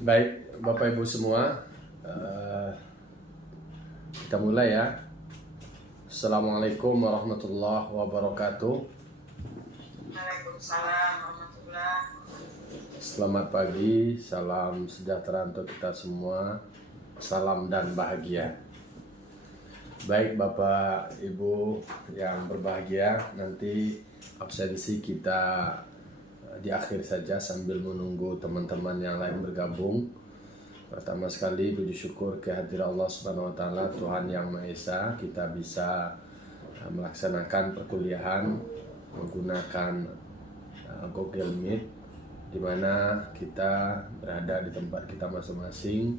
Baik, Bapak Ibu semua, eh, kita mulai ya. Assalamualaikum warahmatullahi wabarakatuh. Waalaikumsalam warahmatullahi. Selamat pagi, salam sejahtera untuk kita semua, salam dan bahagia. Baik Bapak Ibu yang berbahagia, nanti absensi kita di akhir saja sambil menunggu teman-teman yang lain bergabung. Pertama sekali puji syukur kehadiran Allah Subhanahu wa taala, Tuhan yang Maha Esa, kita bisa melaksanakan perkuliahan menggunakan Google Meet, di mana kita berada di tempat kita masing-masing.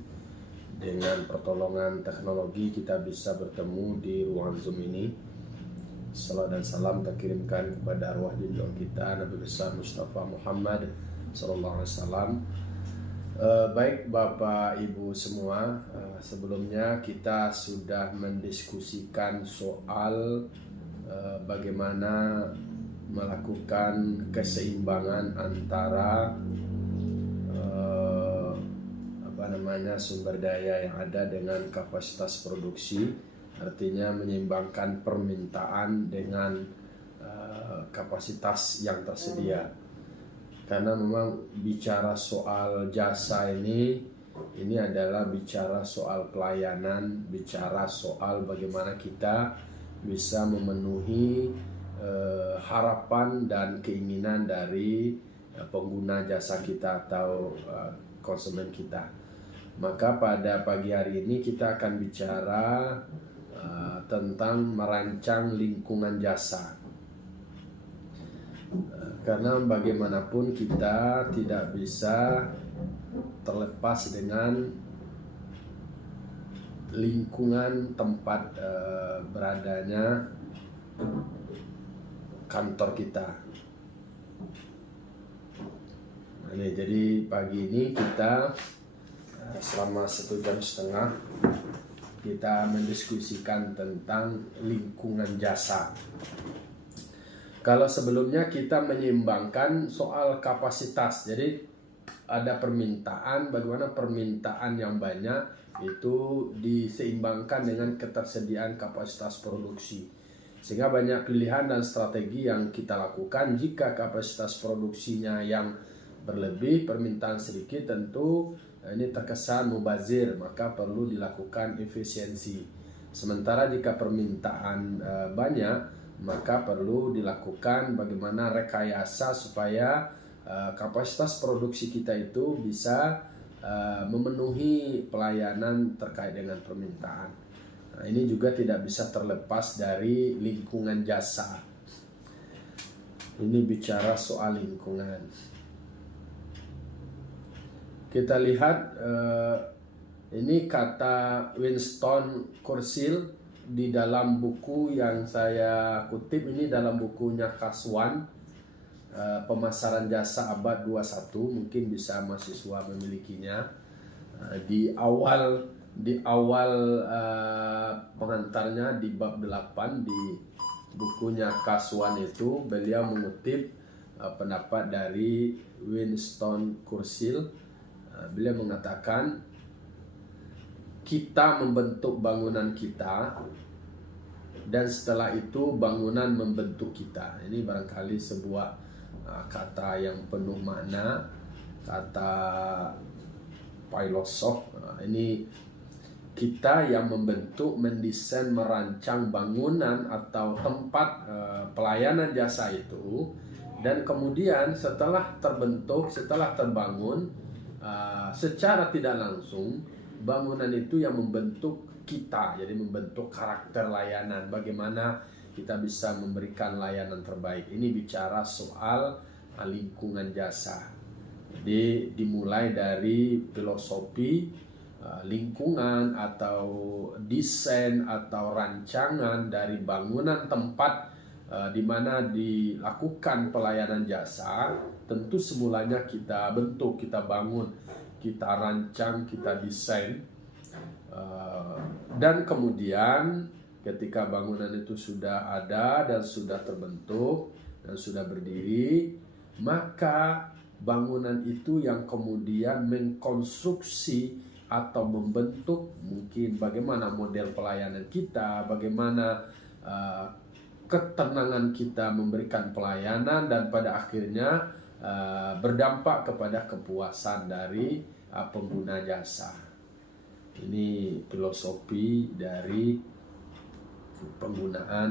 Dengan pertolongan teknologi kita bisa bertemu di ruangan Zoom ini. Salam dan salam terkirimkan kepada arwah junjungan kita Nabi besar Mustafa Muhammad sallallahu alaihi wasallam. Baik Bapak Ibu semua, sebelumnya kita sudah mendiskusikan soal bagaimana melakukan keseimbangan antara sumber daya yang ada dengan kapasitas produksi, artinya menyeimbangkan permintaan dengan kapasitas yang tersedia. Karena memang bicara soal jasa ini adalah bicara soal pelayanan, bicara soal bagaimana kita bisa memenuhi harapan dan keinginan dari pengguna jasa kita atau konsumen kita. Maka pada pagi hari ini kita akan bicara tentang merancang lingkungan jasa. Karena bagaimanapun kita tidak bisa terlepas dengan lingkungan tempat beradanya kantor kita. Jadi pagi ini kita selama 1,5 jam kita mendiskusikan tentang lingkungan jasa. Kalau sebelumnya kita menyeimbangkan soal kapasitas, jadi ada permintaan, bagaimana permintaan yang banyak itu diseimbangkan dengan ketersediaan kapasitas produksi. Sehingga banyak pilihan dan strategi yang kita lakukan. Jika kapasitas produksinya yang berlebih, permintaan sedikit, tentu ini terkesan mubazir, maka perlu dilakukan efisiensi. Sementara jika permintaan banyak, maka perlu dilakukan bagaimana rekayasa supaya kapasitas produksi kita itu bisa memenuhi pelayanan terkait dengan permintaan. Nah, ini juga tidak bisa terlepas dari lingkungan jasa. Ini bicara soal lingkungan. Kita lihat ini kata Winston Churchill di dalam buku yang saya kutip, ini dalam bukunya Kaswan, Pemasaran Jasa Abad 21, mungkin bisa mahasiswa memilikinya. Di awal pengantarnya di bab 8 di bukunya Kaswan itu, beliau mengutip pendapat dari Winston Churchill. Beliau mengatakan, kita membentuk bangunan kita dan setelah itu bangunan membentuk kita. Ini barangkali sebuah kata yang penuh makna, kata filosof. Ini kita yang membentuk, mendesain, merancang bangunan atau tempat pelayanan jasa itu, dan kemudian setelah terbentuk, setelah terbangun, secara tidak langsung bangunan itu yang membentuk kita, jadi membentuk karakter layanan, bagaimana kita bisa memberikan layanan terbaik. Ini bicara soal lingkungan jasa. Jadi dimulai dari filosofi lingkungan atau desain atau rancangan dari bangunan tempat di mana dilakukan pelayanan jasa. Tentu semulanya kita bentuk, kita bangun, kita rancang, kita desain, dan kemudian ketika bangunan itu sudah ada dan sudah terbentuk dan sudah berdiri, maka bangunan itu yang kemudian mengkonstruksi atau membentuk mungkin bagaimana model pelayanan kita, bagaimana ketenangan kita memberikan pelayanan, dan pada akhirnya berdampak kepada kepuasan dari pengguna jasa. Ini filosofi dari penggunaan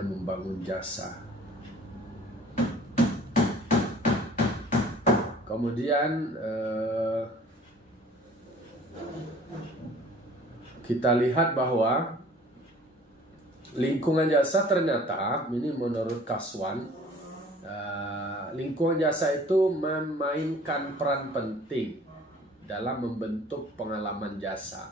membangun jasa. Kemudian kita lihat bahwa lingkungan jasa ternyata, ini menurut Kaswan, lingkungan jasa itu memainkan peran penting dalam membentuk pengalaman jasa.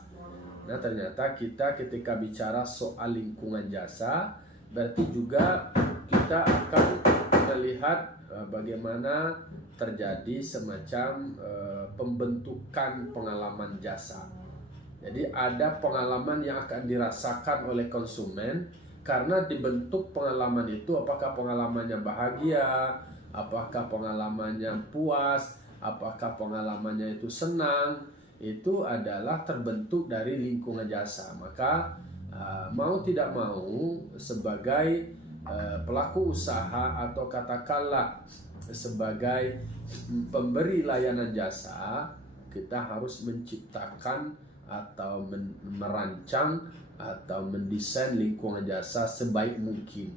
Nah, ternyata kita ketika bicara soal lingkungan jasa, berarti juga kita akan melihat bagaimana terjadi semacam pembentukan pengalaman jasa. Jadi ada pengalaman yang akan dirasakan oleh konsumen karena dibentuk pengalaman itu, apakah pengalamannya bahagia, apakah pengalamannya puas, apakah pengalamannya itu senang, itu adalah terbentuk dari lingkungan jasa. Maka mau tidak mau sebagai pelaku usaha atau katakanlah sebagai pemberi layanan jasa, kita harus menciptakan atau merancang atau mendesain lingkungan jasa sebaik mungkin.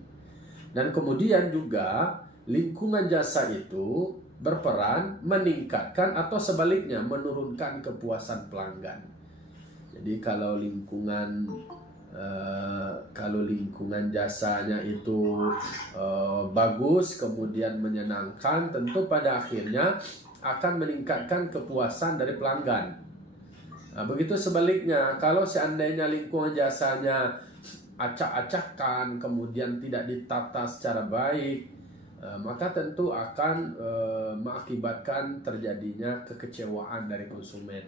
Dan kemudian juga lingkungan jasa itu berperan meningkatkan atau sebaliknya menurunkan kepuasan pelanggan. Jadi kalau lingkungan jasanya itu bagus, kemudian menyenangkan, tentu pada akhirnya akan meningkatkan kepuasan dari pelanggan. Nah, begitu sebaliknya, kalau seandainya lingkungan jasanya acak-acakan, kemudian tidak ditata secara baik, maka tentu akan mengakibatkan terjadinya kekecewaan dari konsumen.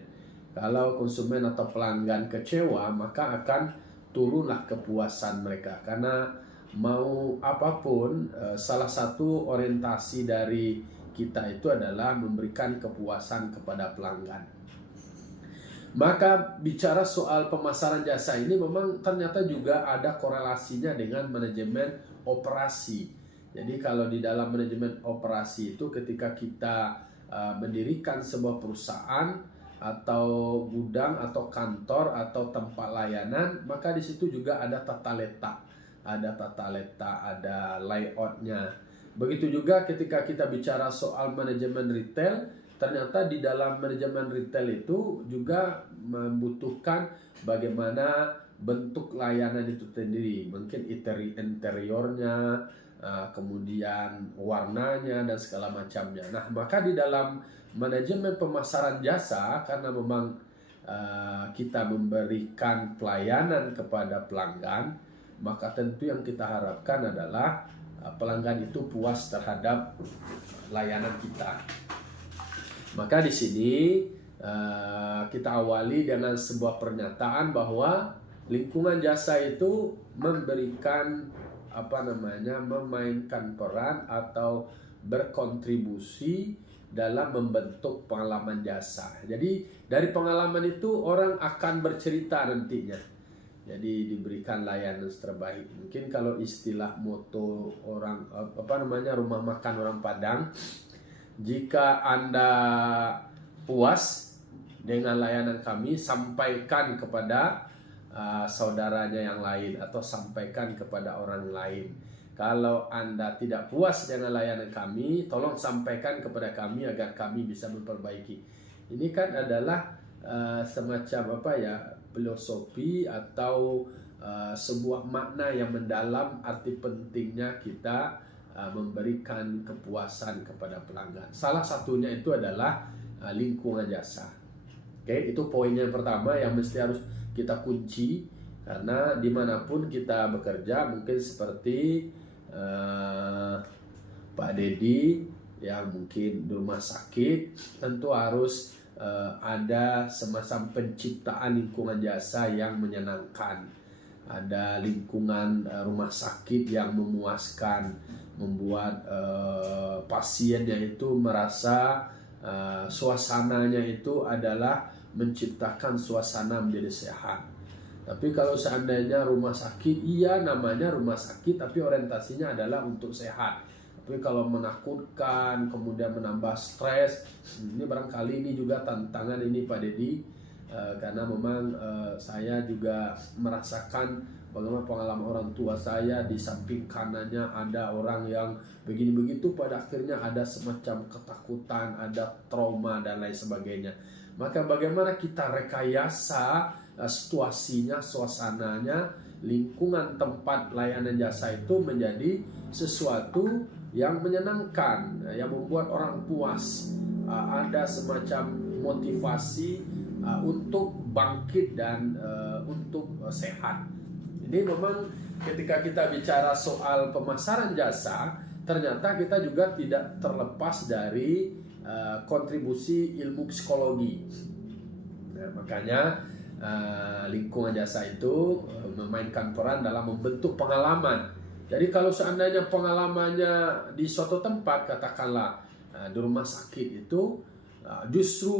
Kalau konsumen atau pelanggan kecewa, maka akan turunlah kepuasan mereka. Karena mau apapun, salah satu orientasi dari kita itu adalah memberikan kepuasan kepada pelanggan. Maka bicara soal pemasaran jasa ini memang ternyata juga ada korelasinya dengan manajemen operasi. Jadi kalau di dalam manajemen operasi itu ketika kita mendirikan sebuah perusahaan atau gudang atau kantor atau tempat layanan, maka di situ juga ada tata letak, ada layoutnya. Begitu juga ketika kita bicara soal manajemen retail, ternyata di dalam manajemen retail itu juga membutuhkan bagaimana bentuk layanan itu sendiri, mungkin interiornya, kemudian warnanya dan segala macamnya. Nah, maka di dalam manajemen pemasaran jasa, karena memang kita memberikan pelayanan kepada pelanggan, maka tentu yang kita harapkan adalah pelanggan itu puas terhadap layanan kita. Maka di sini kita awali dengan sebuah pernyataan bahwa lingkungan jasa itu memberikan memainkan peran atau berkontribusi dalam membentuk pengalaman jasa. Jadi dari pengalaman itu orang akan bercerita nantinya. Jadi diberikan layanan terbaik. Mungkin kalau istilah moto orang rumah makan orang Padang, jika Anda puas dengan layanan kami, sampaikan kepada saudaranya yang lain atau sampaikan kepada orang lain. Kalau Anda tidak puas dengan layanan kami, tolong sampaikan kepada kami agar kami bisa memperbaiki. Ini kan adalah semacam filosofi atau sebuah makna yang mendalam, arti pentingnya kita memberikan kepuasan kepada pelanggan. Salah satunya itu adalah lingkungan jasa. Oke, itu poin yang pertama yang mesti harus kita kunci, karena dimanapun kita bekerja, mungkin seperti Pak Dedi yang mungkin di rumah sakit, tentu harus ada semacam penciptaan lingkungan jasa yang menyenangkan. Ada lingkungan rumah sakit yang memuaskan, membuat pasiennya itu merasa suasananya itu adalah menciptakan suasana menjadi sehat. Tapi kalau seandainya rumah sakit, iya namanya rumah sakit, tapi orientasinya adalah untuk sehat. Tapi kalau menakutkan, kemudian menambah stres, ini barangkali ini juga tantangan ini Pak Dedi, karena memang saya juga merasakan bagaimana pengalaman orang tua saya. Di samping kanannya ada orang yang begini begitu, pada akhirnya ada semacam ketakutan, ada trauma dan lain sebagainya. Maka bagaimana kita rekayasa situasinya, suasananya, lingkungan tempat layanan jasa itu menjadi sesuatu yang menyenangkan, yang membuat orang puas, ada semacam motivasi untuk bangkit dan untuk sehat. Ini memang ketika kita bicara soal pemasaran jasa, ternyata kita juga tidak terlepas dari kontribusi ilmu psikologi. Nah, makanya lingkungan jasa itu memainkan peran dalam membentuk pengalaman. Jadi kalau seandainya pengalamannya di suatu tempat, katakanlah di rumah sakit itu, justru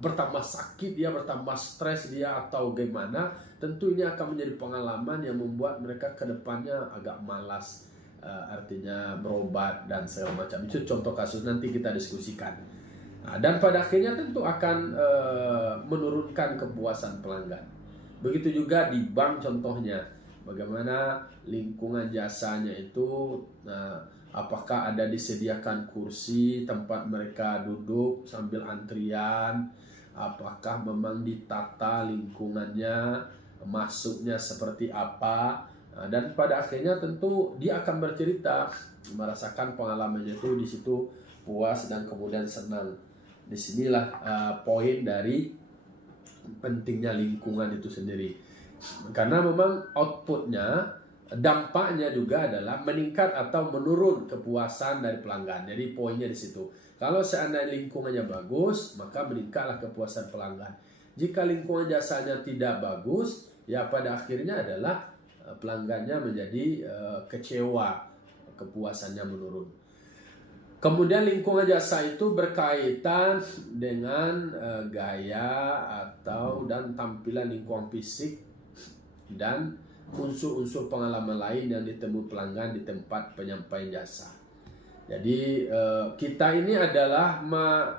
bertambah sakit dia, bertambah stres dia atau gimana, tentu ini akan menjadi pengalaman yang membuat mereka ke depannya agak malas, artinya berobat dan segala macam. Itu contoh kasus, nanti kita diskusikan. Dan pada akhirnya tentu akan menurunkan kepuasan pelanggan. Begitu juga di bank contohnya, bagaimana lingkungan jasanya itu, apakah ada disediakan kursi tempat mereka duduk sambil antrian, apakah memang ditata lingkungannya, masuknya seperti apa, dan pada akhirnya tentu dia akan bercerita merasakan pengalamannya itu di situ puas dan kemudian senang. Disinilah poin dari pentingnya lingkungan itu sendiri, karena memang outputnya, dampaknya juga adalah meningkat atau menurun kepuasan dari pelanggan. Jadi poinnya di situ. Kalau seandainya lingkungannya bagus, maka meningkatlah kepuasan pelanggan. Jika lingkungan jasanya tidak bagus, ya pada akhirnya adalah pelanggannya menjadi kecewa, kepuasannya menurun. Kemudian lingkungan jasa itu berkaitan dengan gaya dan tampilan lingkungan fisik dan unsur-unsur pengalaman lain yang ditemui pelanggan di tempat penyampaian jasa. Jadi kita ini adalah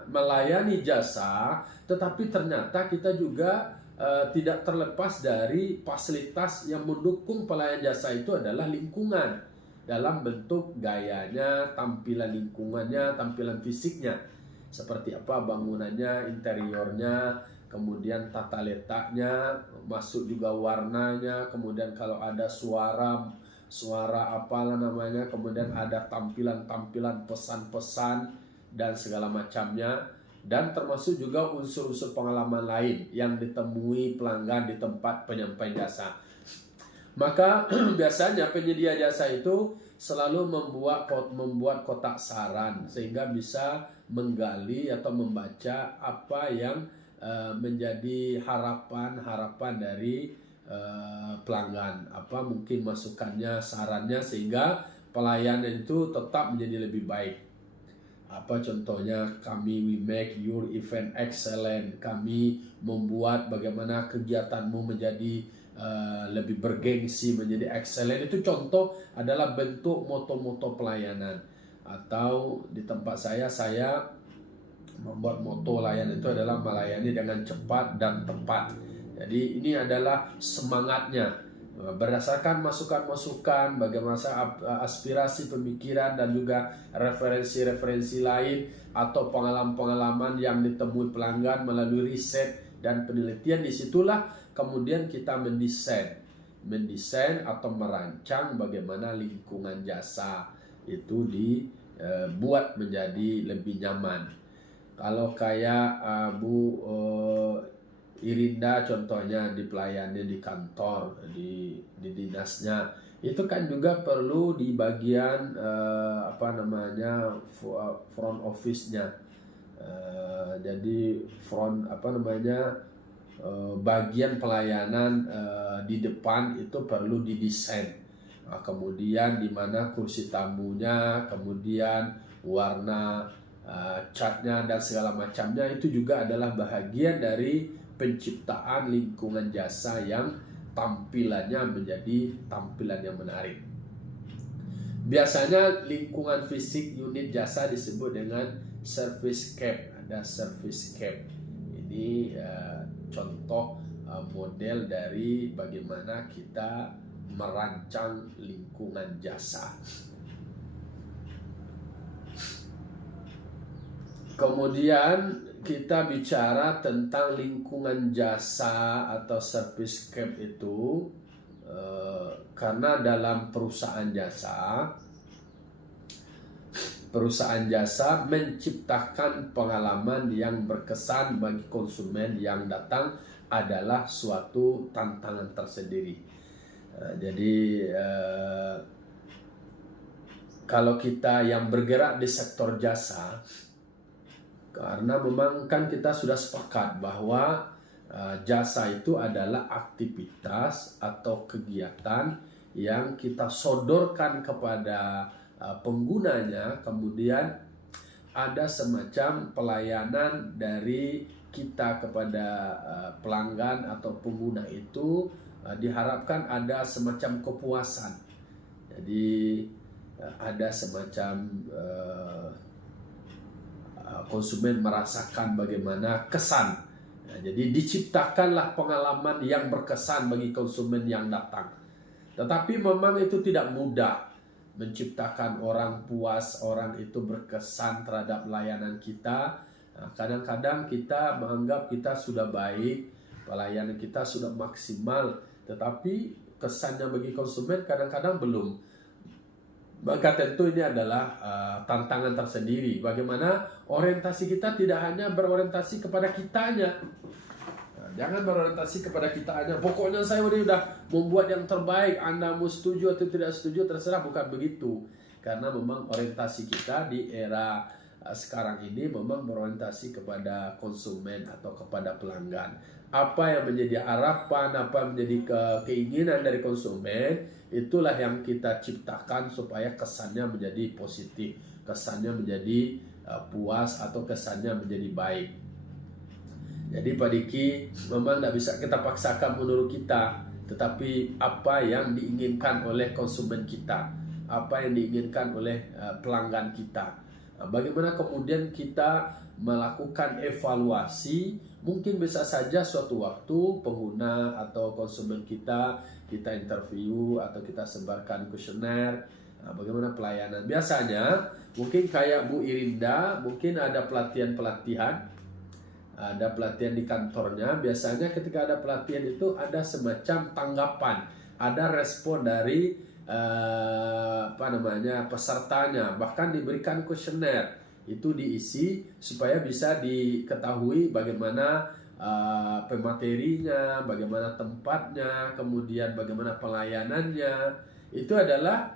melayani jasa, tetapi ternyata kita juga tidak terlepas dari fasilitas yang mendukung pelayan jasa itu adalah lingkungan, dalam bentuk gayanya, tampilan lingkungannya, tampilan fisiknya, seperti apa bangunannya, interiornya, kemudian tata letaknya, masuk juga warnanya, kemudian kalau ada suara apalah namanya, kemudian ada tampilan-tampilan pesan-pesan dan segala macamnya, dan termasuk juga unsur-unsur pengalaman lain yang ditemui pelanggan di tempat penyampaian jasa. Maka biasanya penyedia jasa itu selalu membuat kotak saran sehingga bisa menggali atau membaca apa yang menjadi harapan dari pelanggan, apa mungkin masukannya, sarannya, sehingga pelayanan itu tetap menjadi lebih baik. Apa contohnya, we make your event excellent, kami membuat bagaimana kegiatanmu menjadi lebih bergengsi, menjadi excellent. Itu contoh adalah bentuk moto-moto pelayanan. Atau di tempat saya membuat moto layanan itu adalah melayani dengan cepat dan tepat. Jadi ini adalah semangatnya, berdasarkan masukan-masukan, bagaimana aspirasi pemikiran dan juga referensi-referensi lain atau pengalaman-pengalaman yang ditemui pelanggan melalui riset dan penelitian. Disitulah kemudian kita mendesain atau merancang bagaimana lingkungan jasa itu dibuat menjadi lebih nyaman. Kalau kayak Bu Irinda contohnya di pelayannya di kantor, di dinasnya, itu kan juga perlu di bagian front office-nya. Jadi bagian pelayanan di depan itu perlu didesain kemudian di mana kursi tamunya, kemudian warna catnya dan segala macamnya, itu juga adalah bahagian dari penciptaan lingkungan jasa yang tampilannya menjadi tampilan yang menarik. Biasanya lingkungan fisik unit jasa disebut dengan service scape. Ada service scape. Ini contoh model dari bagaimana kita merancang lingkungan jasa. Kemudian kita bicara tentang lingkungan jasa atau service scape itu karena dalam perusahaan jasa menciptakan pengalaman yang berkesan bagi konsumen yang datang adalah suatu tantangan tersendiri. Jadi kalau kita yang bergerak di sektor jasa, karena memang kan kita sudah sepakat bahwa jasa itu adalah aktivitas atau kegiatan yang kita sodorkan kepada penggunanya, kemudian ada semacam pelayanan dari kita kepada pelanggan atau pengguna itu, diharapkan ada semacam kepuasan. Jadi ada semacam konsumen merasakan bagaimana kesan. Jadi diciptakanlah pengalaman yang berkesan bagi konsumen yang datang. Tetapi memang itu tidak mudah menciptakan orang puas, orang itu berkesan terhadap layanan kita. Kadang-kadang kita menganggap kita sudah baik, pelayanan kita sudah maksimal, tetapi kesannya bagi konsumen kadang-kadang belum. Maka tentu ini adalah tantangan tersendiri. Bagaimana orientasi kita tidak hanya berorientasi kepada kitanya. Jangan berorientasi kepada kitanya. Pokoknya saya udah membuat yang terbaik. Anda mau setuju atau tidak setuju terserah, bukan begitu. Karena memang orientasi kita di era sekarang ini memang berorientasi kepada konsumen atau kepada pelanggan. Apa yang menjadi harapan, apa yang menjadi keinginan dari konsumen, itulah yang kita ciptakan supaya kesannya menjadi positif, kesannya menjadi puas, atau kesannya menjadi baik. Jadi Pak Diki, memang tidak bisa kita paksakan menurut kita, tetapi apa yang diinginkan oleh konsumen kita, apa yang diinginkan oleh pelanggan kita. Bagaimana kemudian kita melakukan evaluasi, mungkin bisa saja suatu waktu pengguna atau konsumen kita interview atau kita sebarkan kuesioner, bagaimana pelayanan. Biasanya mungkin kayak Bu Irinda, mungkin ada pelatihan-pelatihan, ada pelatihan di kantornya. Biasanya ketika ada pelatihan itu ada semacam tanggapan, ada respon dari pesertanya, bahkan diberikan kuesioner. Itu diisi supaya bisa diketahui bagaimana pematerinya, bagaimana tempatnya, kemudian bagaimana pelayanannya. Itu adalah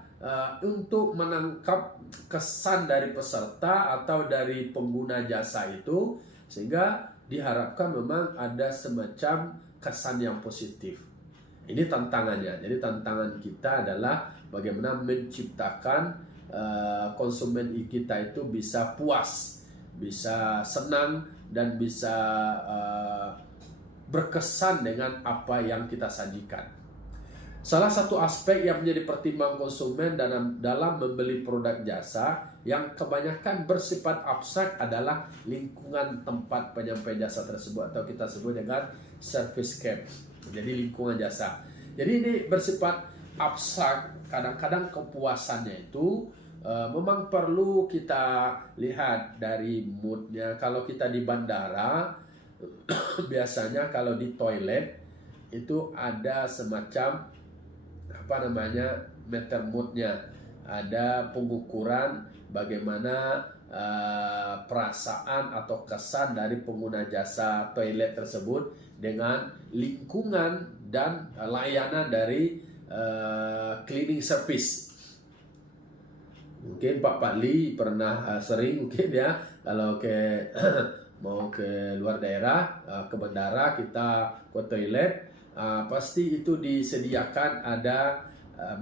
untuk menangkap kesan dari peserta atau dari pengguna jasa itu, sehingga diharapkan memang ada semacam kesan yang positif. Ini tantangannya. Jadi tantangan kita adalah bagaimana menciptakan konsumen kita itu bisa puas, bisa senang, dan bisa berkesan dengan apa yang kita sajikan. Salah satu aspek yang menjadi pertimbangan konsumen dalam membeli produk jasa yang kebanyakan bersifat abstrak adalah lingkungan tempat penyampaian jasa tersebut, atau kita sebut dengan service scape. Jadi lingkungan jasa. Jadi ini bersifat abstrak. Kadang-kadang kepuasannya itu memang perlu kita lihat dari moodnya. Kalau kita di bandara, biasanya kalau di toilet itu ada semacam meter moodnya, ada pengukuran bagaimana perasaan atau kesan dari pengguna jasa toilet tersebut dengan lingkungan dan layanan dari cleaning service. Mungkin Pak Padli pernah sering mungkin ya, kalau mau ke luar daerah, ke bandara, kita ke toilet, pasti itu disediakan ada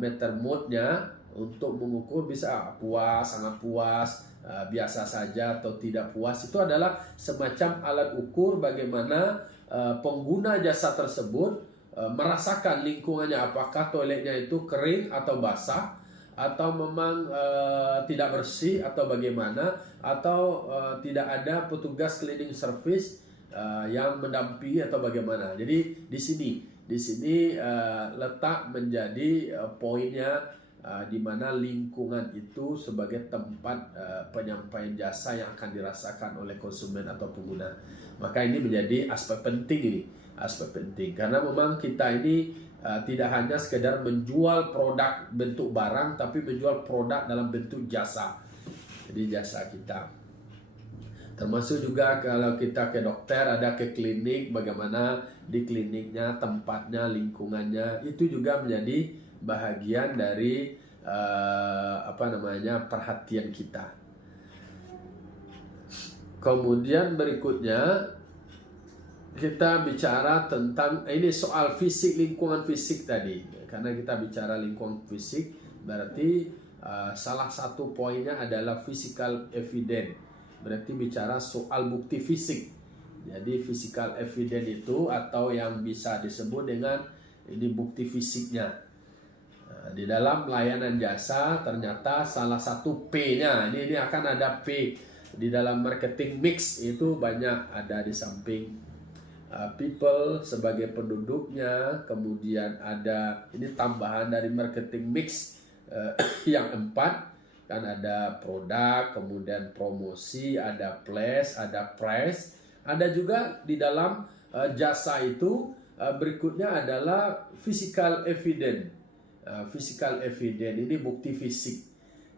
meter moodnya untuk mengukur bisa puas, sangat puas, biasa saja atau tidak puas. Itu adalah semacam alat ukur bagaimana pengguna jasa tersebut merasakan lingkungannya, apakah toiletnya itu kering atau basah, atau memang tidak bersih atau bagaimana, atau tidak ada petugas cleaning service yang mendampingi atau bagaimana. Jadi di sini letak menjadi poinnya, di mana lingkungan itu sebagai tempat penyampaian jasa yang akan dirasakan oleh konsumen atau pengguna. Maka ini menjadi aspek penting karena memang kita ini tidak hanya sekedar menjual produk bentuk barang, tapi menjual produk dalam bentuk jasa. Jadi jasa kita termasuk juga kalau kita ke dokter, ada ke klinik, bagaimana di kliniknya, tempatnya, lingkungannya, itu juga menjadi bahagian dari perhatian kita. Kemudian berikutnya kita bicara tentang ini soal fisik, lingkungan fisik tadi. Karena kita bicara lingkungan fisik, berarti salah satu poinnya adalah physical evidence. Berarti bicara soal bukti fisik. Jadi physical evidence itu atau yang bisa disebut dengan ini bukti fisiknya. Nah, di dalam layanan jasa ternyata salah satu P-nya, ini akan ada P di dalam marketing mix, itu banyak ada di samping people sebagai penduduknya, kemudian ada ini tambahan dari marketing mix yang 4. Kan ada produk, kemudian promosi, ada place, ada price, ada juga di dalam jasa itu berikutnya adalah physical evidence. Physical evidence ini bukti fisik.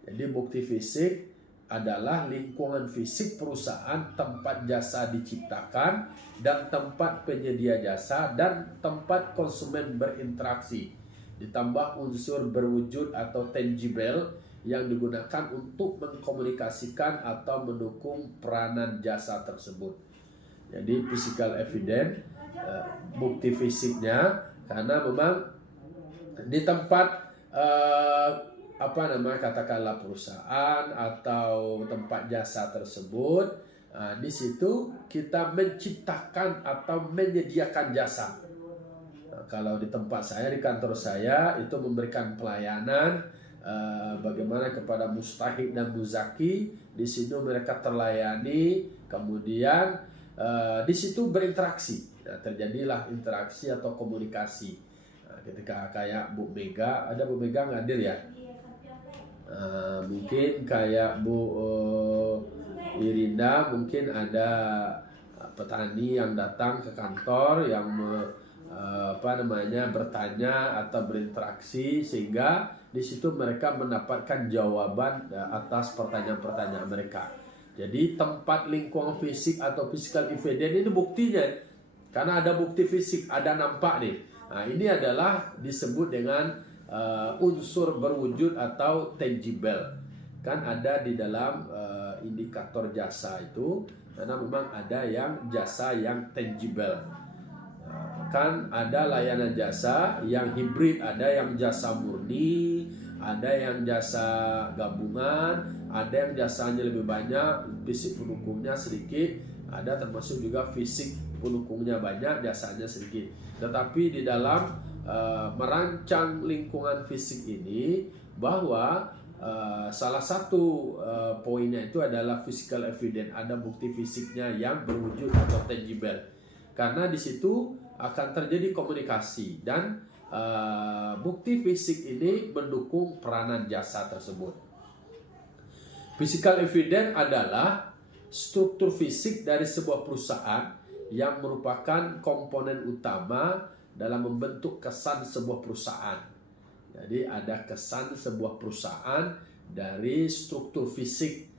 Jadi bukti fisik adalah lingkungan fisik perusahaan, tempat jasa diciptakan, dan tempat penyedia jasa, dan tempat konsumen berinteraksi. Ditambah unsur berwujud atau tangible yang digunakan untuk mengkomunikasikan atau mendukung peranan jasa tersebut. Jadi physical evidence, bukti fisiknya, karena memang di tempat katakanlah perusahaan atau tempat jasa tersebut, di situ kita menciptakan atau menyediakan jasa. Nah, kalau di tempat saya, di kantor saya itu memberikan pelayanan bagaimana kepada mustahik dan muzaki. Di situ mereka terlayani, kemudian di situ berinteraksi. Nah, terjadilah interaksi atau komunikasi. Nah, ketika kayak Bu Mega, ada Bu Mega ngadir ya. Mungkin kayak Bu Irinda, mungkin ada petani yang datang ke kantor yang bertanya atau berinteraksi, sehingga di situ mereka mendapatkan jawaban atas pertanyaan-pertanyaan mereka. Jadi tempat lingkungan fisik atau physical evidence ini buktinya, karena ada bukti fisik, ada nampak nih. Nah, ini adalah disebut dengan unsur berwujud atau tangible. Kan ada di dalam indikator jasa itu, karena memang ada yang jasa yang tangible. Kan ada layanan jasa yang hibrid, ada yang jasa murni, ada yang jasa gabungan, ada yang jasanya lebih banyak, fisik pendukungnya sedikit, ada termasuk juga fisik pendukungnya banyak, jasanya sedikit. Tetapi di dalam merancang lingkungan fisik ini, bahwa salah satu poinnya itu adalah physical evidence, ada bukti fisiknya yang berwujud atau tangible. Karena di situ akan terjadi komunikasi, dan bukti fisik ini mendukung peranan jasa tersebut. Physical evidence adalah struktur fisik dari sebuah perusahaan yang merupakan komponen utama dalam membentuk kesan sebuah perusahaan. Jadi ada kesan sebuah perusahaan dari struktur fisik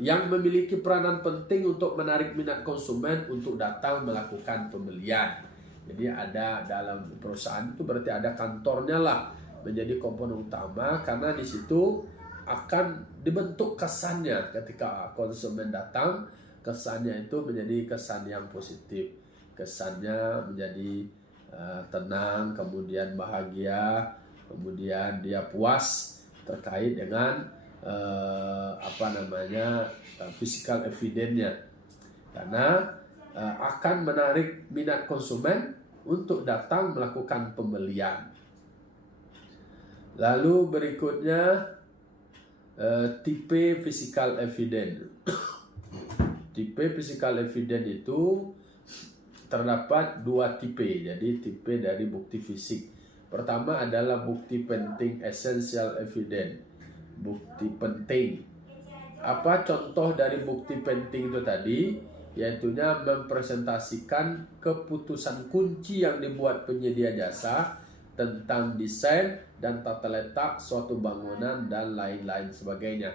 yang memiliki peranan penting untuk menarik minat konsumen untuk datang melakukan pembelian. Jadi ada dalam perusahaan itu berarti ada kantornya lah, menjadi komponen utama, karena di situ akan dibentuk kesannya ketika konsumen datang. Kesannya itu menjadi kesan yang positif, kesannya menjadi tenang, kemudian bahagia, kemudian dia puas terkait dengan physical evidence-nya, karena akan menarik minat konsumen untuk datang melakukan pembelian. Lalu berikutnya tipe physical evidence. Tipe physical evidence itu terdapat dua tipe. Jadi tipe dari bukti fisik. Pertama adalah bukti penting essential evidence. Bukti penting. Apa contoh dari bukti penting itu tadi? Yaitunya mempresentasikan keputusan kunci yang dibuat penyedia jasa tentang desain dan tata letak suatu bangunan dan lain-lain sebagainya.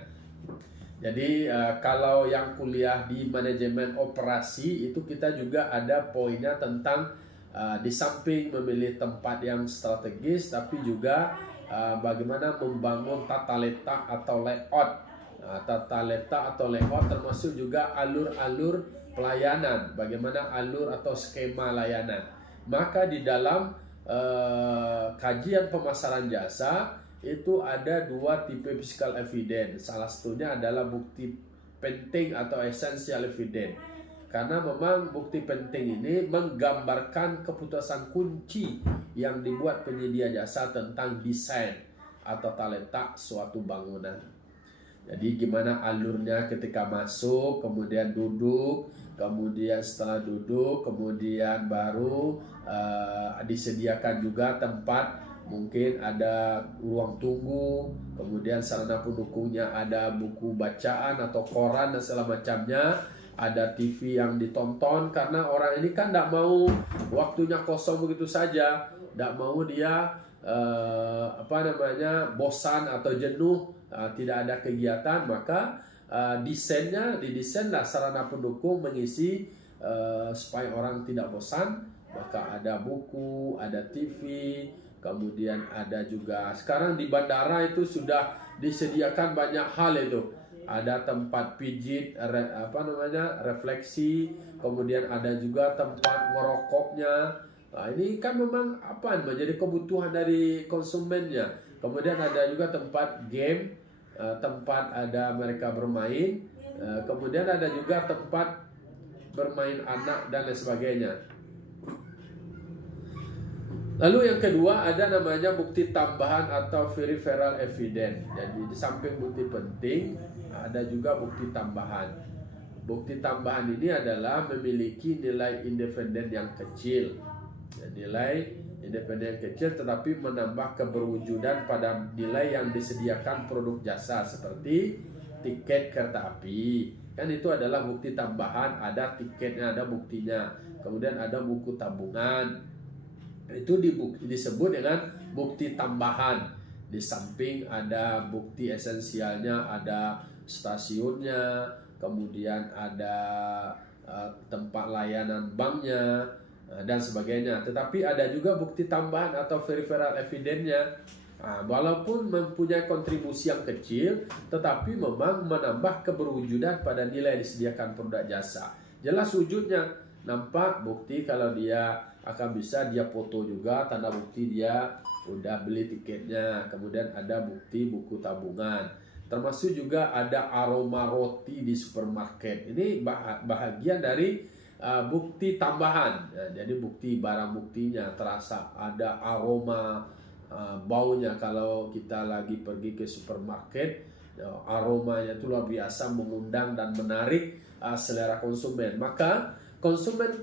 Jadi kalau yang kuliah di manajemen operasi itu kita juga ada poinnya tentang di samping memilih tempat yang strategis, tapi juga bagaimana membangun tata letak atau layout. Tata letak atau layout termasuk juga alur-alur pelayanan, bagaimana alur atau skema layanan. Maka di dalam kajian pemasaran jasa itu ada dua tipe physical evidence. Salah satunya adalah bukti penting atau essential evidence. Karena memang bukti penting ini menggambarkan keputusan kunci yang dibuat penyedia jasa tentang desain atau tata letak suatu bangunan. Jadi gimana alurnya ketika masuk, kemudian duduk, kemudian setelah duduk, kemudian baru disediakan juga tempat, mungkin ada ruang tunggu, kemudian sarana pendukungnya ada buku bacaan atau koran dan segala macamnya, ada TV yang ditonton, karena orang ini kan tidak mau waktunya kosong begitu saja, tidak mau dia bosan atau jenuh, tidak ada kegiatan, maka didesainlah sarana pendukung mengisi supaya orang tidak bosan. Maka ada buku, ada TV, kemudian ada juga sekarang di bandara itu sudah disediakan banyak hal itu. Ada tempat pijit, refleksi, kemudian ada juga tempat merokoknya. Nah, ini kan memang menjadi kebutuhan dari konsumennya. Kemudian ada juga tempat game, tempat ada mereka bermain, kemudian ada juga tempat bermain anak dan lain sebagainya. Lalu yang kedua ada namanya bukti tambahan atau peripheral evidence. Jadi di samping bukti penting ada juga bukti tambahan. Bukti tambahan ini adalah memiliki nilai independen yang kecil. Nilai independen kecil tetapi menambah keberwujudan pada nilai yang disediakan produk jasa seperti tiket kereta api. Kan itu adalah bukti tambahan, ada tiketnya, ada buktinya. Kemudian ada buku tabungan. Itu disebut dengan bukti tambahan. Di samping ada bukti esensialnya, ada stasiunnya, kemudian ada tempat layanan banknya dan sebagainya. Tetapi ada juga bukti tambahan atau peripheral evidence-nya. Walaupun mempunyai kontribusi yang kecil, tetapi memang menambah keberwujudan pada nilai disediakan produk jasa. Jelas wujudnya, nampak bukti kalau dia akan bisa dia foto juga, tanda bukti dia udah beli tiketnya. Kemudian ada bukti buku tabungan. Termasuk juga ada aroma roti di supermarket. Ini bahagian dari bukti tambahan. Jadi bukti barang buktinya terasa, ada aroma baunya. Kalau kita lagi pergi ke supermarket, aromanya itu luar biasa mengundang dan menarik selera konsumen. Maka konsumen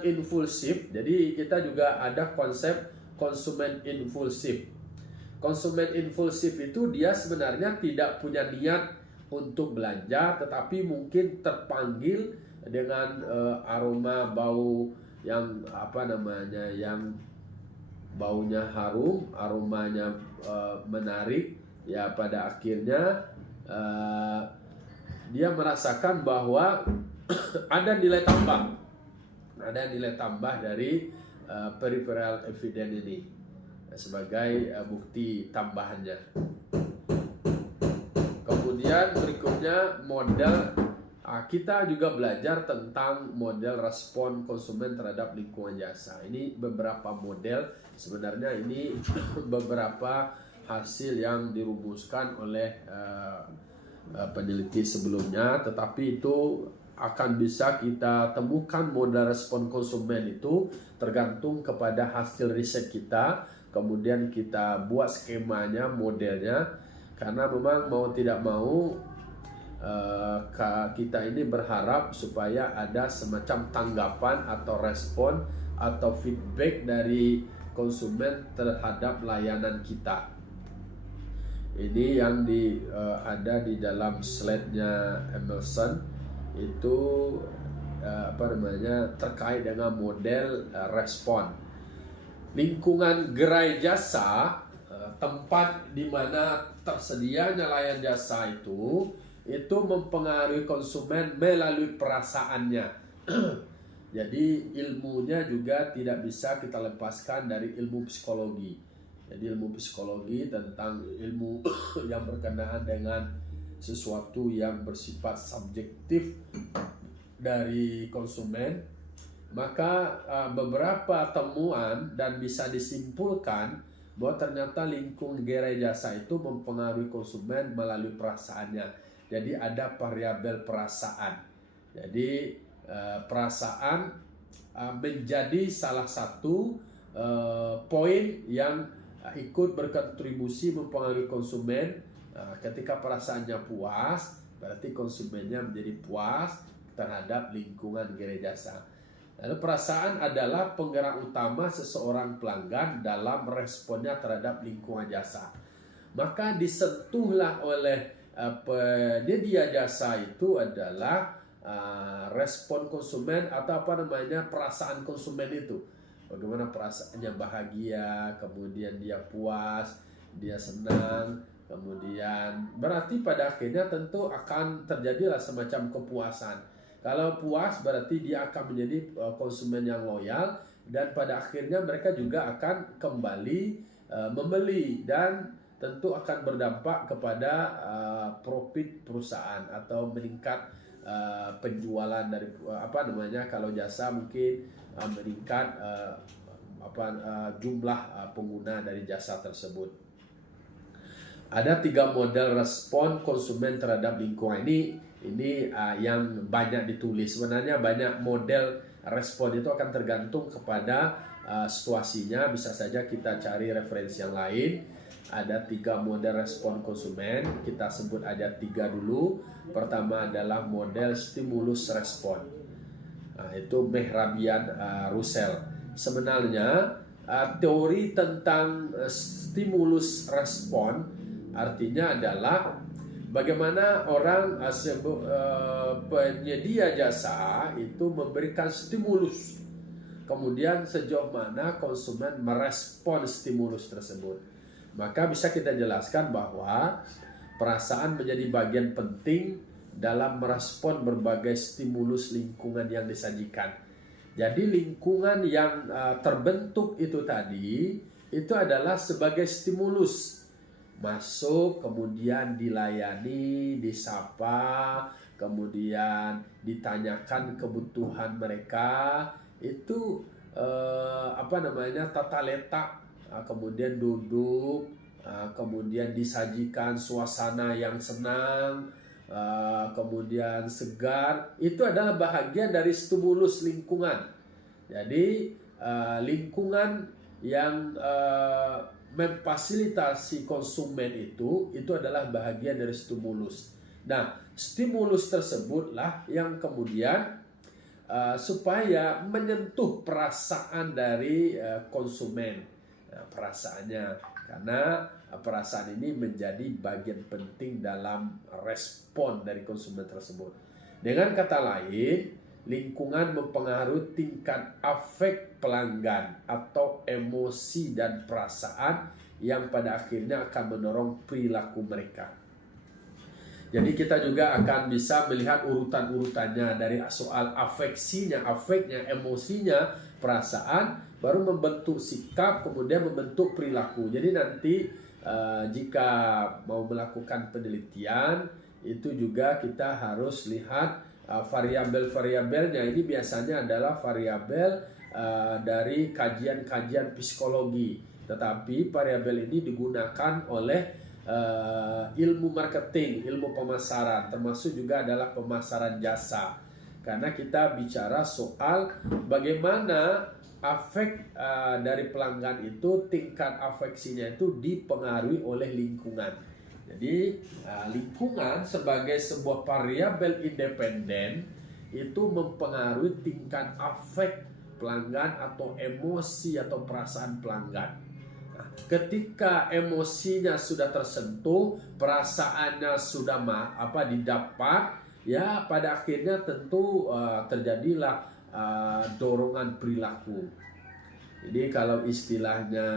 impulsif, jadi kita juga ada konsep konsumen impulsif. Konsumen impulsif itu dia sebenarnya tidak punya niat untuk belanja, tetapi mungkin terpanggil dengan aroma bau yang yang baunya harum, aromanya menarik, ya pada akhirnya dia merasakan bahwa ada nilai tambah dari peripheral evidence ini sebagai bukti tambahannya. Kemudian berikutnya modal kita juga belajar tentang model respon konsumen terhadap lingkungan jasa. Ini beberapa model, sebenarnya ini beberapa hasil yang dirumuskan oleh peneliti sebelumnya, tetapi itu akan bisa kita temukan model respon konsumen itu tergantung kepada hasil riset kita, kemudian kita buat skemanya, modelnya, karena memang mau tidak mau kita ini berharap supaya ada semacam tanggapan atau respon atau feedback dari konsumen terhadap layanan kita. Ini yang ada di dalam slide-nya Emerson itu terkait dengan model respon. Lingkungan gerai jasa, tempat di mana tersedianya layanan jasa itu mempengaruhi konsumen melalui perasaannya. Jadi ilmunya juga tidak bisa kita lepaskan dari ilmu psikologi. Jadi ilmu psikologi tentang ilmu yang berkenaan dengan sesuatu yang bersifat subjektif dari konsumen. Maka beberapa temuan dan bisa disimpulkan bahwa ternyata lingkungan gerai jasa itu mempengaruhi konsumen melalui perasaannya. Jadi ada variabel perasaan. Jadi perasaan menjadi salah satu poin yang ikut berkontribusi mempengaruhi konsumen. Ketika perasaannya puas, berarti konsumennya menjadi puas terhadap lingkungan gerai jasa. Lalu perasaan adalah penggerak utama seseorang pelanggan dalam responnya terhadap lingkungan jasa. Maka disentuhlah oleh penyedia jasa itu adalah respon konsumen atau perasaan konsumen itu. Bagaimana perasaannya bahagia, kemudian dia puas, dia senang, kemudian berarti pada akhirnya tentu akan terjadilah semacam kepuasan. Kalau puas berarti dia akan menjadi konsumen yang loyal dan pada akhirnya mereka juga akan kembali membeli dan tentu akan berdampak kepada profit perusahaan atau meningkat penjualan dari kalau jasa mungkin meningkat jumlah pengguna dari jasa tersebut. Ada 3 model respon konsumen terhadap lingkungan. Ini yang banyak ditulis. Sebenarnya banyak model respon itu akan tergantung kepada situasinya. Bisa saja kita cari referensi yang lain. Ada 3 model respon konsumen. Kita sebut aja 3 dulu. Pertama adalah model stimulus respon. Itu Mehrabian Russell. Sebenarnya teori tentang stimulus respon artinya adalah bagaimana orang penyedia jasa itu memberikan stimulus, kemudian sejauh mana konsumen merespon stimulus tersebut. Maka bisa kita jelaskan bahwa perasaan menjadi bagian penting dalam merespon berbagai stimulus lingkungan yang disajikan. Jadi lingkungan yang terbentuk itu tadi itu adalah sebagai stimulus. Masuk, kemudian dilayani, disapa, kemudian ditanyakan kebutuhan mereka, itu tata letak, kemudian duduk, kemudian disajikan suasana yang senang, kemudian segar. Itu adalah bahagian dari stimulus lingkungan. Jadi lingkungan yang memfasilitasi konsumen itu adalah bahagian dari stimulus. Nah, stimulus tersebutlah yang kemudian supaya menyentuh perasaan dari konsumen, perasaannya, karena perasaan ini menjadi bagian penting dalam respon dari konsumen tersebut. Dengan kata lain, lingkungan mempengaruhi tingkat afek pelanggan atau emosi dan perasaan yang pada akhirnya akan mendorong perilaku mereka. Jadi kita juga akan bisa melihat urutan-urutannya dari soal afeknya, emosinya, perasaan, baru membentuk sikap, kemudian membentuk perilaku. Jadi nanti jika mau melakukan penelitian, itu juga kita harus lihat variabel-variabelnya ini biasanya adalah variabel dari kajian-kajian psikologi, tetapi variabel ini digunakan oleh ilmu marketing, ilmu pemasaran, termasuk juga adalah pemasaran jasa. Karena kita bicara soal bagaimana afek dari pelanggan itu, tingkat afeksinya itu dipengaruhi oleh lingkungan. Jadi lingkungan sebagai sebuah variabel independen itu mempengaruhi tingkat afek pelanggan atau emosi atau perasaan pelanggan. Nah, ketika emosinya sudah tersentuh, perasaannya sudah didapat, ya pada akhirnya tentu terjadilah dorongan perilaku. Jadi kalau istilahnya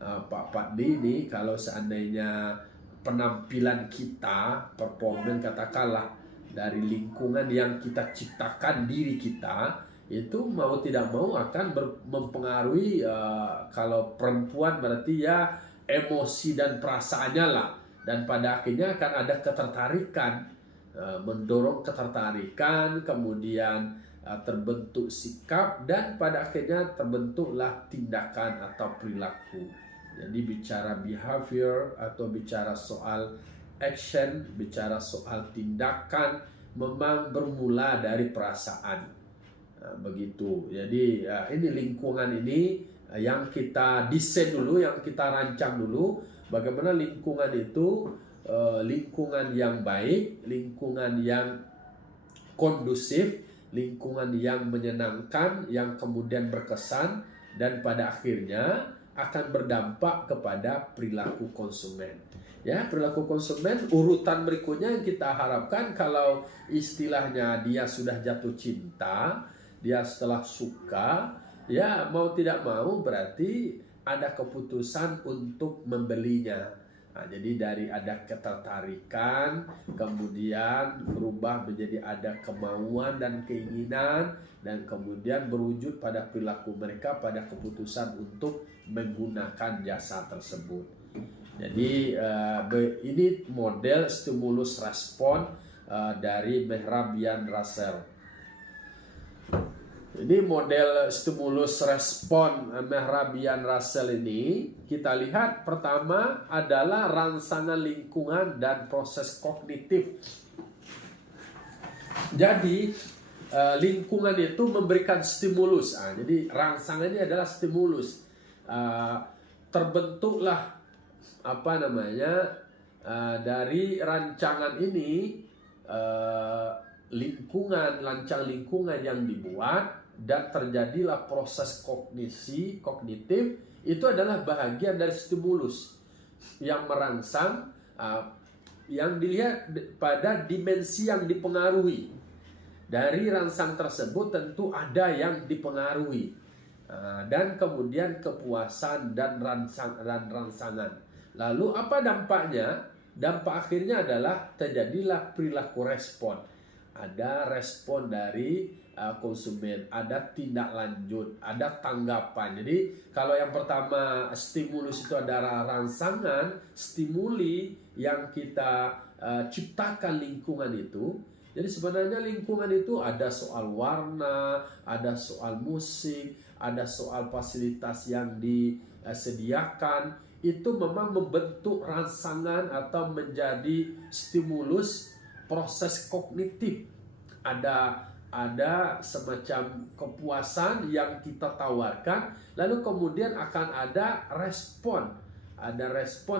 Pak Paddi ini, kalau seandainya penampilan kita, performance katakanlah dari lingkungan yang kita ciptakan diri kita, itu mau tidak mau akan mempengaruhi, kalau perempuan berarti ya emosi dan perasaannya lah, dan pada akhirnya akan ada ketertarikan, mendorong ketertarikan, kemudian terbentuk sikap, dan pada akhirnya terbentuklah tindakan atau perilaku. Jadi bicara behavior atau bicara soal action, bicara soal tindakan, memang bermula dari perasaan. Begitu. Jadi ini lingkungan ini yang kita desain dulu, yang kita rancang dulu, bagaimana lingkungan itu lingkungan yang baik, lingkungan yang kondusif, lingkungan yang menyenangkan, yang kemudian berkesan, dan pada akhirnya akan berdampak kepada perilaku konsumen. Ya, perilaku konsumen urutan berikutnya yang kita harapkan, kalau istilahnya dia sudah jatuh cinta, dia setelah suka, ya mau tidak mau berarti ada keputusan untuk membelinya. Nah, jadi dari ada ketertarikan, kemudian berubah menjadi ada kemauan dan keinginan, dan kemudian berwujud pada perilaku mereka pada keputusan untuk menggunakan jasa tersebut. Jadi ini model stimulus respon dari Mehrabian Russell. Ini model stimulus respon Mehrabian Russell ini, kita lihat pertama adalah rangsangan lingkungan dan proses kognitif. Jadi lingkungan itu memberikan stimulus. Jadi rangsangannya adalah stimulus. Terbentuklah dari rancangan ini lancang lingkungan yang dibuat, dan terjadilah proses kognitif. Itu adalah bahagian dari stimulus yang merangsang, yang dilihat pada dimensi yang dipengaruhi. Dari rangsang tersebut tentu ada yang dipengaruhi, dan kemudian kepuasan dan rangsangan. Lalu apa dampaknya? Dampak akhirnya adalah terjadilah perilaku respon. Ada respon dari konsumen, ada tindak lanjut, ada tanggapan. Jadi kalau yang pertama stimulus itu adalah rangsangan, stimuli yang kita ciptakan lingkungan itu. Jadi sebenarnya lingkungan itu ada soal warna, ada soal musik, ada soal fasilitas yang disediakan. Itu memang membentuk rangsangan atau menjadi stimulus proses kognitif. Ada semacam kepuasan yang kita tawarkan, lalu kemudian akan ada respon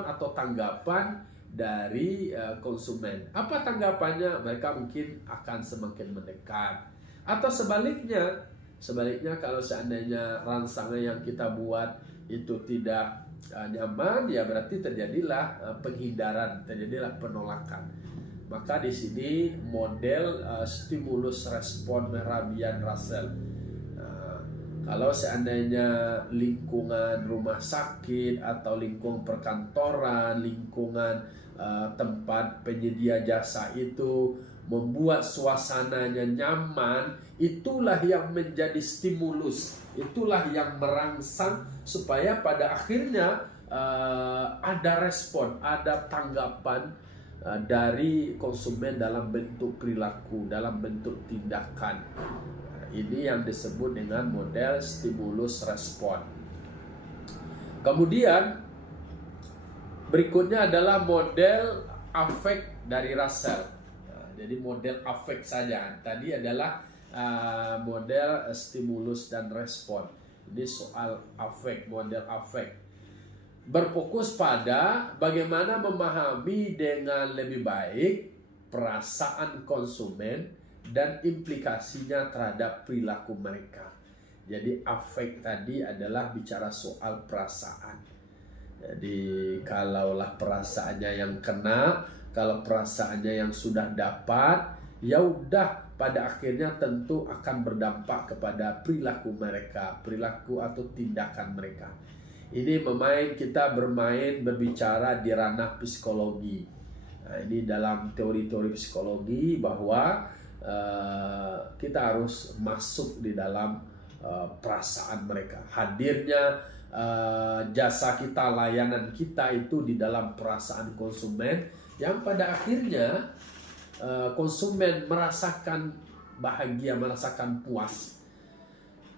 atau tanggapan dari konsumen. Apa tanggapannya? Mereka mungkin akan semakin mendekat. Atau sebaliknya kalau seandainya rangsangan yang kita buat itu tidak nyaman, ya berarti terjadilah penghindaran, terjadilah penolakan. Maka di sini model stimulus respon Mehrabian Russell. Kalau seandainya lingkungan rumah sakit atau lingkungan perkantoran, lingkungan tempat penyedia jasa itu membuat suasananya nyaman, itulah yang menjadi stimulus, itulah yang merangsang supaya pada akhirnya ada respon, ada tanggapan, dari konsumen dalam bentuk perilaku, dalam bentuk tindakan. Ini yang disebut dengan model stimulus respon. Kemudian berikutnya adalah model afek dari Russell. Jadi model afek saja. Tadi adalah model stimulus dan respon. Ini soal afek, model afek. Berfokus pada bagaimana memahami dengan lebih baik perasaan konsumen dan implikasinya terhadap perilaku mereka. Jadi afek tadi adalah bicara soal perasaan. Jadi kalaulah perasaannya yang kena, kalau perasaannya yang sudah dapat, ya udah pada akhirnya tentu akan berdampak kepada perilaku mereka, perilaku atau tindakan mereka. Ini kita berbicara di ranah psikologi. Nah, ini dalam teori-teori psikologi bahwa kita harus masuk di dalam perasaan mereka. Hadirnya jasa kita, layanan kita itu di dalam perasaan konsumen, yang pada akhirnya konsumen merasakan bahagia, merasakan puas.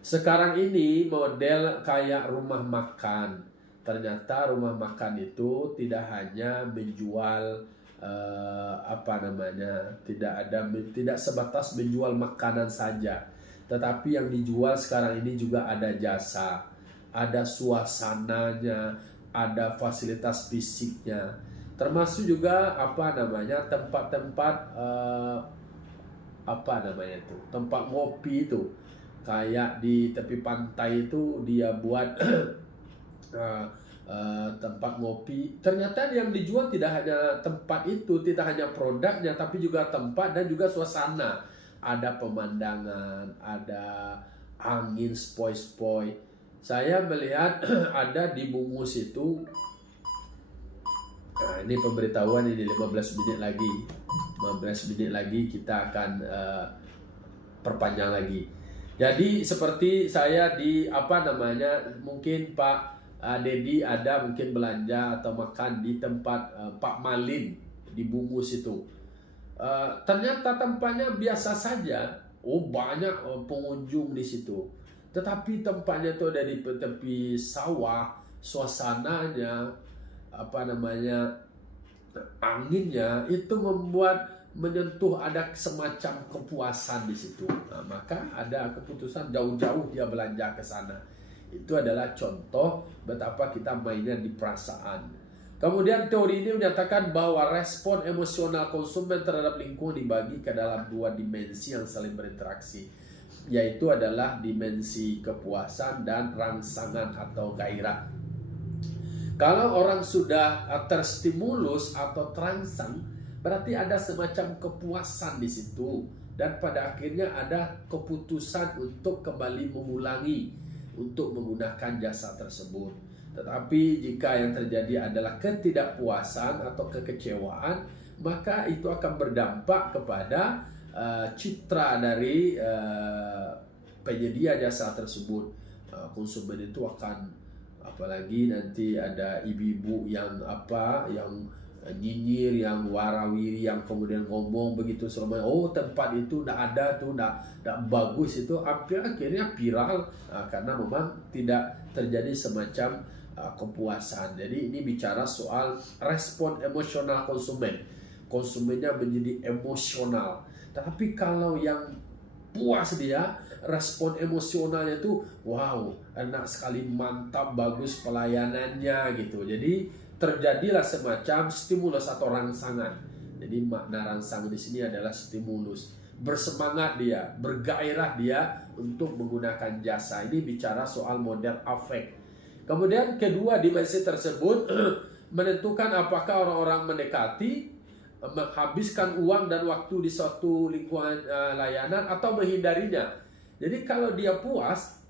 Sekarang ini model kayak rumah makan. Ternyata rumah makan itu tidak hanya menjual tidak sebatas menjual makanan saja, tetapi yang dijual sekarang ini juga ada jasa, ada suasananya, ada fasilitas fisiknya, termasuk juga tempat-tempat tempat ngopi itu. Kayak di tepi pantai itu dia buat tempat ngopi. Ternyata yang dijual tidak hanya tempat itu, tidak hanya produknya, tapi juga tempat dan juga suasana. Ada pemandangan, ada angin spoi-spoi. Saya melihat ada di Bungus itu. Nah, ini pemberitahuan ini 15 menit lagi. 15 menit lagi kita akan perpanjang lagi. Jadi seperti saya mungkin Pak Dedi ada mungkin belanja atau makan di tempat Pak Malin di Bungus itu. Ternyata tempatnya biasa saja. Banyak pengunjung di situ. Tetapi tempatnya itu ada di tepi sawah, suasananya anginnya itu menyentuh, ada semacam kepuasan di situ. Nah, maka ada keputusan jauh-jauh dia belanja ke sana. Itu adalah contoh betapa kita mainnya di perasaan. Kemudian teori ini menyatakan bahwa respon emosional konsumen terhadap lingkungan dibagi ke dalam 2 dimensi yang saling berinteraksi, yaitu adalah dimensi kepuasan dan rangsangan atau gairah. Kalau orang sudah terstimulus atau terangsang, berarti ada semacam kepuasan di situ, dan pada akhirnya ada keputusan untuk kembali mengulangi untuk menggunakan jasa tersebut. Tetapi jika yang terjadi adalah ketidakpuasan atau kekecewaan, maka itu akan berdampak kepada citra dari penyedia jasa tersebut. Konsumen itu akan, apalagi nanti ada ibu-ibu yang nyinyir, yang warawiri, yang kemudian ngomong begitu selama tempat itu tidak ada tuh, tidak bagus, itu akhirnya viral karena memang tidak terjadi semacam kepuasan. Jadi ini bicara soal respon emosional konsumen. Konsumennya menjadi emosional. Tapi kalau yang puas dia, respon emosionalnya itu wow, enak sekali, mantap, bagus pelayanannya gitu. Jadi terjadilah semacam stimulus atau rangsangan. Jadi makna rangsangan di sini adalah stimulus. Bersemangat dia, bergairah dia untuk menggunakan jasa. Ini bicara soal model afek. Kemudian kedua dimensi tersebut menentukan apakah orang-orang mendekati, menghabiskan uang dan waktu di suatu lingkungan layanan atau menghindarinya. Jadi kalau dia puas,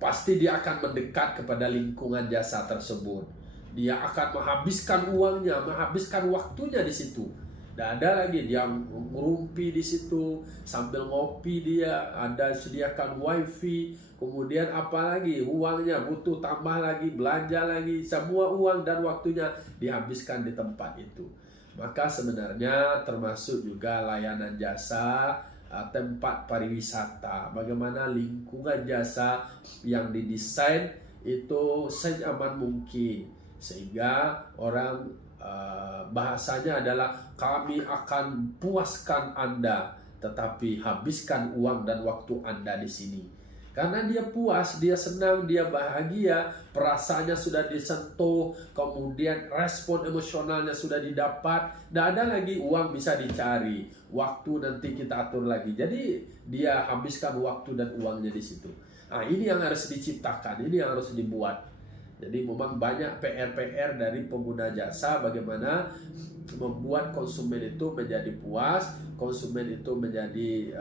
pasti dia akan mendekat kepada lingkungan jasa tersebut. Dia akan menghabiskan uangnya, menghabiskan waktunya di situ. Dan ada lagi dia ngerumpi di situ sambil ngopi, dia ada sediakan wifi, kemudian apalagi uangnya butuh tambah lagi, belanja lagi, semua uang dan waktunya dihabiskan di tempat itu. Maka sebenarnya termasuk juga layanan jasa, tempat pariwisata. Bagaimana lingkungan jasa yang didesain itu senyaman mungkin, sehingga orang bahasanya adalah kami akan puaskan Anda, tetapi habiskan uang dan waktu Anda di sini. Karena dia puas, dia senang, dia bahagia, perasaannya sudah disentuh, kemudian respon emosionalnya sudah didapat, tidak ada lagi uang bisa dicari, waktu nanti kita atur lagi. Jadi dia habiskan waktu dan uangnya di situ. Nah, ini yang harus diciptakan, ini yang harus dibuat. Jadi memang banyak PR-PR dari pengguna jasa, bagaimana membuat konsumen itu menjadi puas, konsumen itu menjadi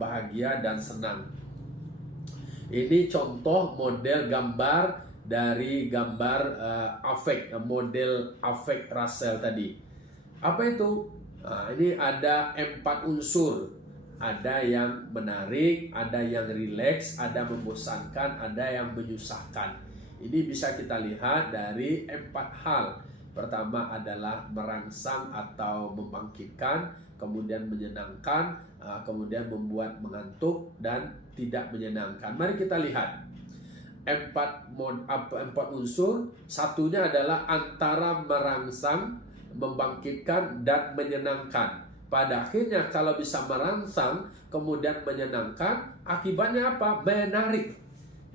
bahagia dan senang. Ini contoh model gambar dari gambar affect, model affect Russell tadi. Apa itu? Nah, ini ada 4 unsur. Ada yang menarik, ada yang rileks, ada membosankan, ada yang menyusahkan. Ini bisa kita lihat dari 4 hal. Pertama adalah merangsang atau membangkitkan, kemudian menyenangkan, kemudian membuat mengantuk, dan tidak menyenangkan. Mari kita lihat 4 unsur. Satunya adalah antara merangsang, membangkitkan, dan menyenangkan. Pada akhirnya kalau bisa merangsang kemudian menyenangkan, akibatnya apa? Menarik.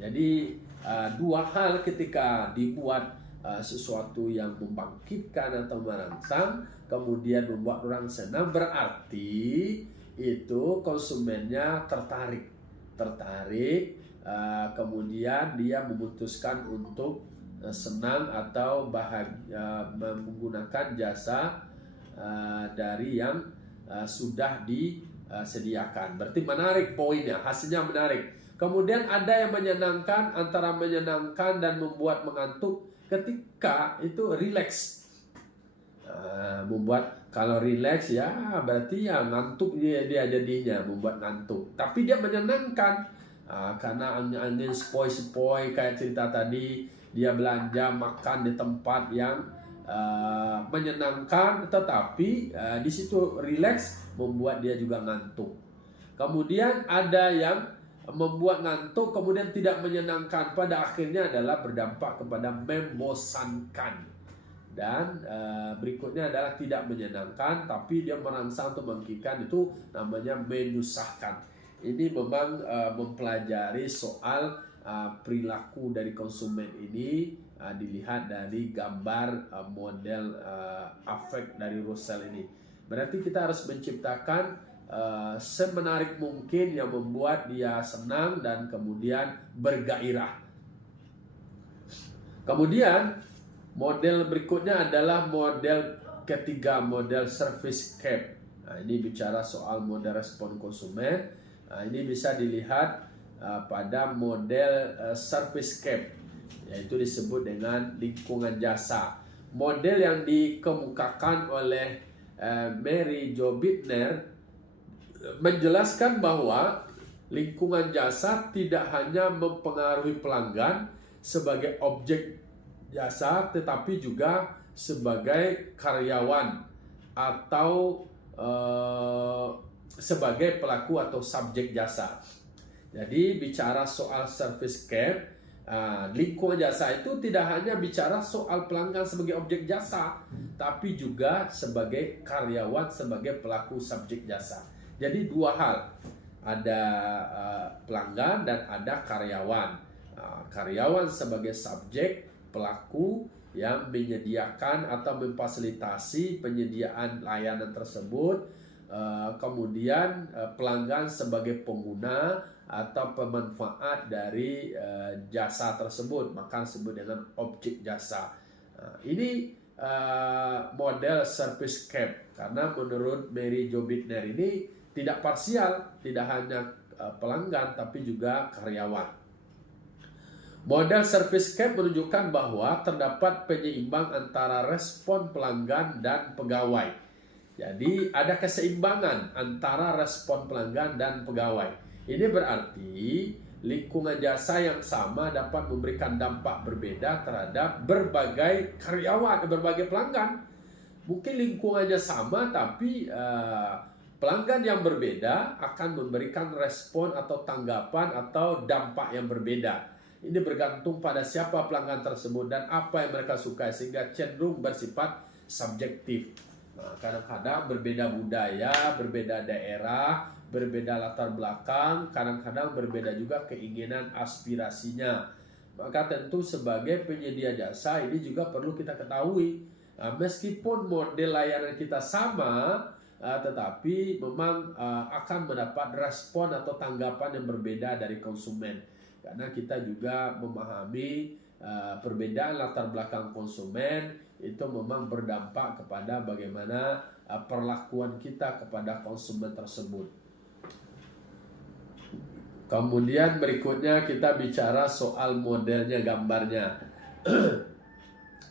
Jadi 2 hal ketika dibuat sesuatu yang membangkitkan atau merangsang, kemudian membuat orang senang, berarti itu konsumennya tertarik, kemudian dia memutuskan untuk senang atau bahagia menggunakan jasa dari yang sudah disediakan. Berarti menarik poinnya, hasilnya menarik. Kemudian ada yang menyenangkan, antara menyenangkan dan membuat mengantuk ketika itu rileks. Membuat, kalau rileks ya berarti ya ngantuk dia jadinya, membuat ngantuk. Tapi dia menyenangkan karena angin sepoi-sepoi kayak cerita tadi, dia belanja makan di tempat yang menyenangkan, tetapi di situ rileks, membuat dia juga ngantuk. Kemudian ada yang membuat ngantuk kemudian tidak menyenangkan, pada akhirnya adalah berdampak kepada membosankan. Dan berikutnya adalah tidak menyenangkan tapi dia merangsang untuk membangkitkan, itu namanya menyusahkan. Ini memang mempelajari soal perilaku dari konsumen ini, dilihat dari gambar model affect dari Russell ini. Berarti kita harus menciptakan semenarik mungkin yang membuat dia senang dan kemudian bergairah. Kemudian model berikutnya adalah model ketiga, model service cap. Nah, ini bicara soal model respon konsumen. Nah, ini bisa dilihat pada model service cap, yaitu disebut dengan lingkungan jasa. Model yang dikemukakan oleh Mary Jo Bittner menjelaskan bahwa lingkungan jasa tidak hanya mempengaruhi pelanggan sebagai objek jasa, tetapi juga sebagai karyawan atau sebagai pelaku atau subjek jasa. Jadi bicara soal service cap, lingkungan jasa itu tidak hanya bicara soal pelanggan sebagai objek jasa, tapi juga sebagai karyawan, sebagai pelaku subjek jasa. Jadi 2 hal, ada pelanggan dan ada karyawan. Karyawan sebagai subjek, pelaku yang menyediakan atau memfasilitasi penyediaan layanan tersebut, kemudian pelanggan sebagai pengguna atau pemanfaat dari jasa tersebut, maka disebut dengan objek jasa. Ini model service cap, karena menurut Mary Jo Bittner ini tidak parsial, tidak hanya pelanggan tapi juga karyawan. Model service cap menunjukkan bahwa terdapat penyeimbang antara respon pelanggan dan pegawai. Jadi ada keseimbangan antara respon pelanggan dan pegawai. Ini berarti lingkungan jasa yang sama dapat memberikan dampak berbeda terhadap berbagai karyawan, berbagai pelanggan. Mungkin lingkungannya sama, tapi pelanggan yang berbeda akan memberikan respon atau tanggapan atau dampak yang berbeda. Ini bergantung pada siapa pelanggan tersebut dan apa yang mereka sukai, sehingga cenderung bersifat subjektif. Nah, kadang-kadang berbeda budaya, berbeda daerah, berbeda latar belakang, kadang-kadang berbeda juga keinginan aspirasinya. Maka tentu sebagai penyedia jasa ini juga perlu kita ketahui, meskipun model layanan kita sama, tetapi memang akan mendapat respon atau tanggapan yang berbeda dari konsumen. Karena kita juga memahami perbedaan latar belakang konsumen itu memang berdampak kepada bagaimana perlakuan kita kepada konsumen tersebut. Kemudian berikutnya kita bicara soal modelnya, gambarnya.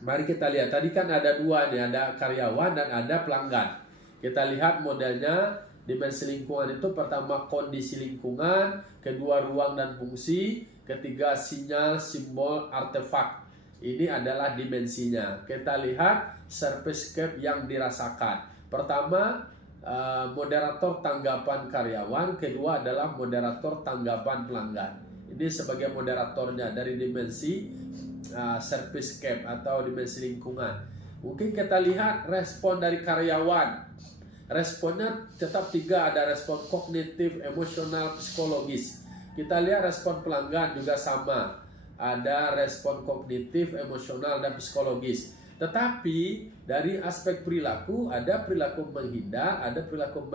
Mari kita lihat, tadi kan ada dua nih, ada karyawan dan ada pelanggan. Kita lihat modelnya. Dimensi lingkungan itu pertama kondisi lingkungan, kedua ruang dan fungsi, ketiga sinyal, simbol, artefak. Ini adalah dimensinya. Kita lihat servicescape yang dirasakan. Pertama, moderator tanggapan karyawan, kedua adalah moderator tanggapan pelanggan. Ini sebagai moderatornya dari dimensi servicescape atau dimensi lingkungan. Mungkin kita lihat respon dari karyawan. Responnya tetap tiga, ada respon kognitif, emosional, psikologis. Kita lihat respon pelanggan juga sama, ada respon kognitif, emosional, dan psikologis. Tetapi dari aspek perilaku, ada perilaku menghindar, ada perilaku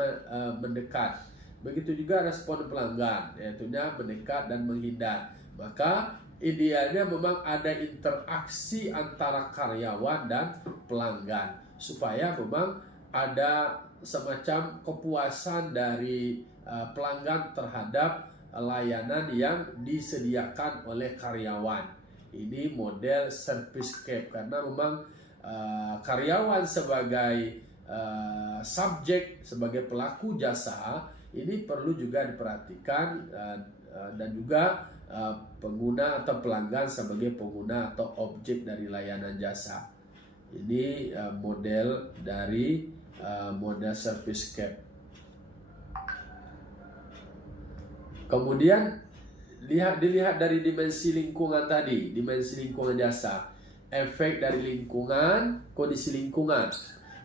mendekat. Begitu juga respon pelanggan, yaitu mendekat dan menghindar. Maka idealnya memang ada interaksi antara karyawan dan pelanggan, supaya memang ada semacam kepuasan dari pelanggan terhadap layanan yang disediakan oleh karyawan. Ini model servicescape, karena memang karyawan sebagai subjek, sebagai pelaku jasa, ini perlu juga diperhatikan, dan juga pengguna atau pelanggan sebagai pengguna atau objek dari layanan jasa. Ini model dari model servicescape. Kemudian dilihat dari dimensi lingkungan tadi, dimensi lingkungan jasa, efek dari lingkungan, kondisi lingkungan.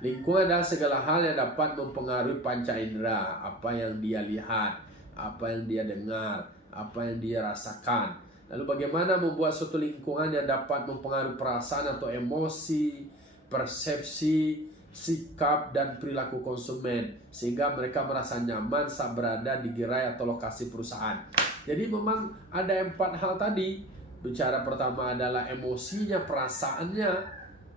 Lingkungan adalah segala hal yang dapat mempengaruhi panca indera, apa yang dia lihat, apa yang dia dengar, apa yang dia rasakan. Lalu bagaimana membuat suatu lingkungan yang dapat mempengaruhi perasaan atau emosi, persepsi, sikap dan perilaku konsumen, sehingga mereka merasa nyaman saat berada di gerai atau lokasi perusahaan. Jadi memang ada 4 hal tadi. Bicara pertama adalah emosinya, perasaannya,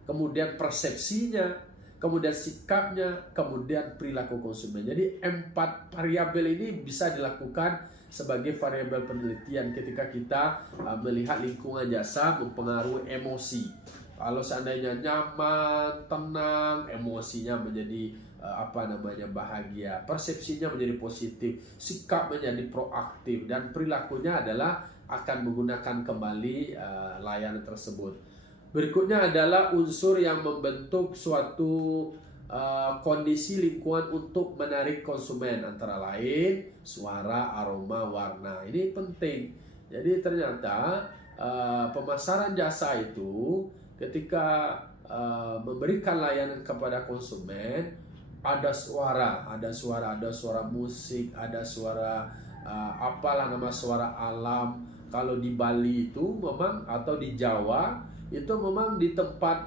kemudian persepsinya, kemudian sikapnya, kemudian perilaku konsumen. Jadi 4 variabel ini bisa dilakukan sebagai variabel penelitian ketika kita melihat lingkungan jasa mempengaruhi emosi. Kalau seandainya nyaman, tenang, emosinya menjadi bahagia, persepsinya menjadi positif, sikap menjadi proaktif, dan perilakunya adalah akan menggunakan kembali layanan tersebut. Berikutnya adalah unsur yang membentuk suatu kondisi lingkungan untuk menarik konsumen, antara lain suara, aroma, warna. Ini penting. Jadi ternyata pemasaran jasa itu ketika memberikan layanan kepada konsumen, ada suara musik, ada suara suara alam. Kalau di Bali itu memang, atau di Jawa itu memang di tempat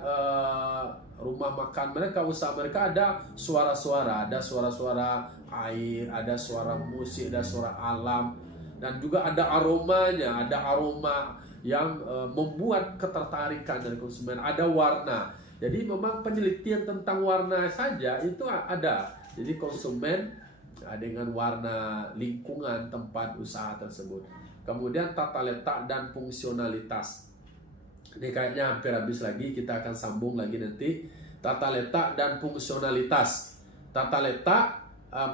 rumah makan mereka, usaha mereka, ada suara-suara, ada suara-suara air, ada suara musik, ada suara alam, dan juga ada aromanya, ada aroma yang membuat ketertarikan dari konsumen, ada warna. Jadi memang penelitian tentang warna saja itu ada. Jadi konsumen dengan warna lingkungan tempat usaha tersebut. Kemudian tata letak dan fungsionalitas. Ini kayaknya hampir habis lagi, kita akan sambung lagi nanti. Tata letak dan fungsionalitas. Tata letak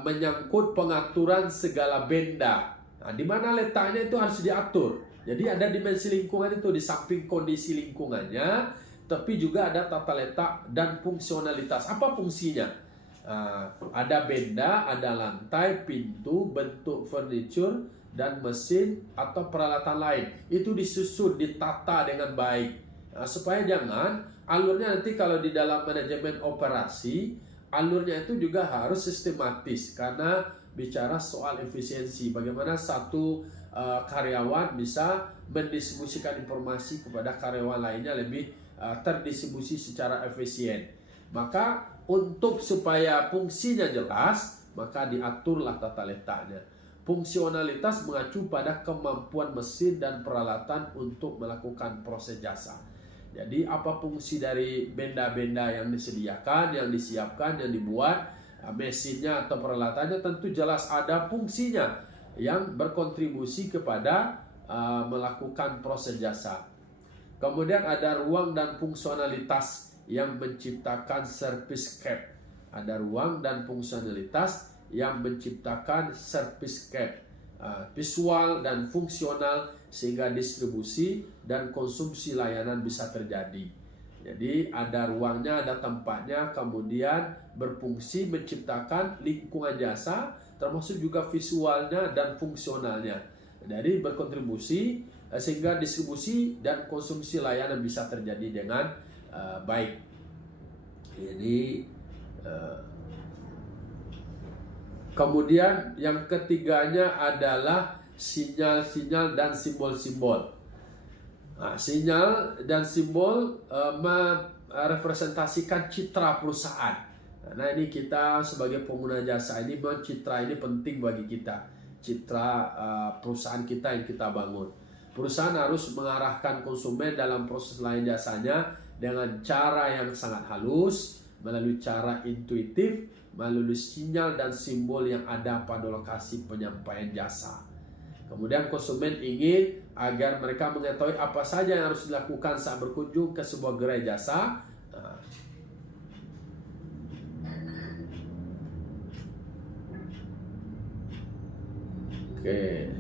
menyangkut pengaturan segala benda. Nah, di mana letaknya itu harus diatur. Jadi ada dimensi lingkungan itu, di samping kondisi lingkungannya, tapi juga ada tata letak dan fungsionalitas. Apa fungsinya? Ada benda, ada lantai, pintu, bentuk furniture, dan mesin atau peralatan lain. Itu disusun, ditata dengan baik. Supaya jangan alurnya nanti kalau di dalam manajemen operasi, alurnya itu juga harus sistematis. Karena bicara soal efisiensi, bagaimana satu karyawan bisa mendistribusikan informasi kepada karyawan lainnya lebih terdistribusi secara efisien. Maka untuk supaya fungsinya jelas, maka diaturlah tata letaknya. Fungsionalitas mengacu pada kemampuan mesin dan peralatan untuk melakukan proses jasa. Jadi apa fungsi dari benda-benda yang disediakan, yang disiapkan, yang dibuat, mesinnya atau peralatannya tentu jelas ada fungsinya yang berkontribusi kepada melakukan proses jasa. Kemudian ada ruang dan fungsionalitas yang menciptakan service cap. Ada ruang dan fungsionalitas yang menciptakan service cap, visual dan fungsional sehingga distribusi dan konsumsi layanan bisa terjadi. Jadi ada ruangnya, ada tempatnya, kemudian berfungsi menciptakan lingkungan jasa, termasuk juga visualnya dan fungsionalnya. Jadi berkontribusi sehingga distribusi dan konsumsi layanan bisa terjadi dengan baik. Ini kemudian yang ketiganya adalah sinyal-sinyal dan simbol-simbol. Sinyal dan simbol merepresentasikan citra perusahaan. Nah ini kita sebagai pengguna jasa ini, citra ini penting bagi kita. Citra perusahaan kita yang kita bangun. Perusahaan harus mengarahkan konsumen dalam proses layan jasanya dengan cara yang sangat halus, melalui cara intuitif, melalui sinyal dan simbol yang ada pada lokasi penyampaian jasa. Kemudian konsumen ingin agar mereka mengetahui apa saja yang harus dilakukan saat berkunjung ke sebuah gerai jasa. Oke.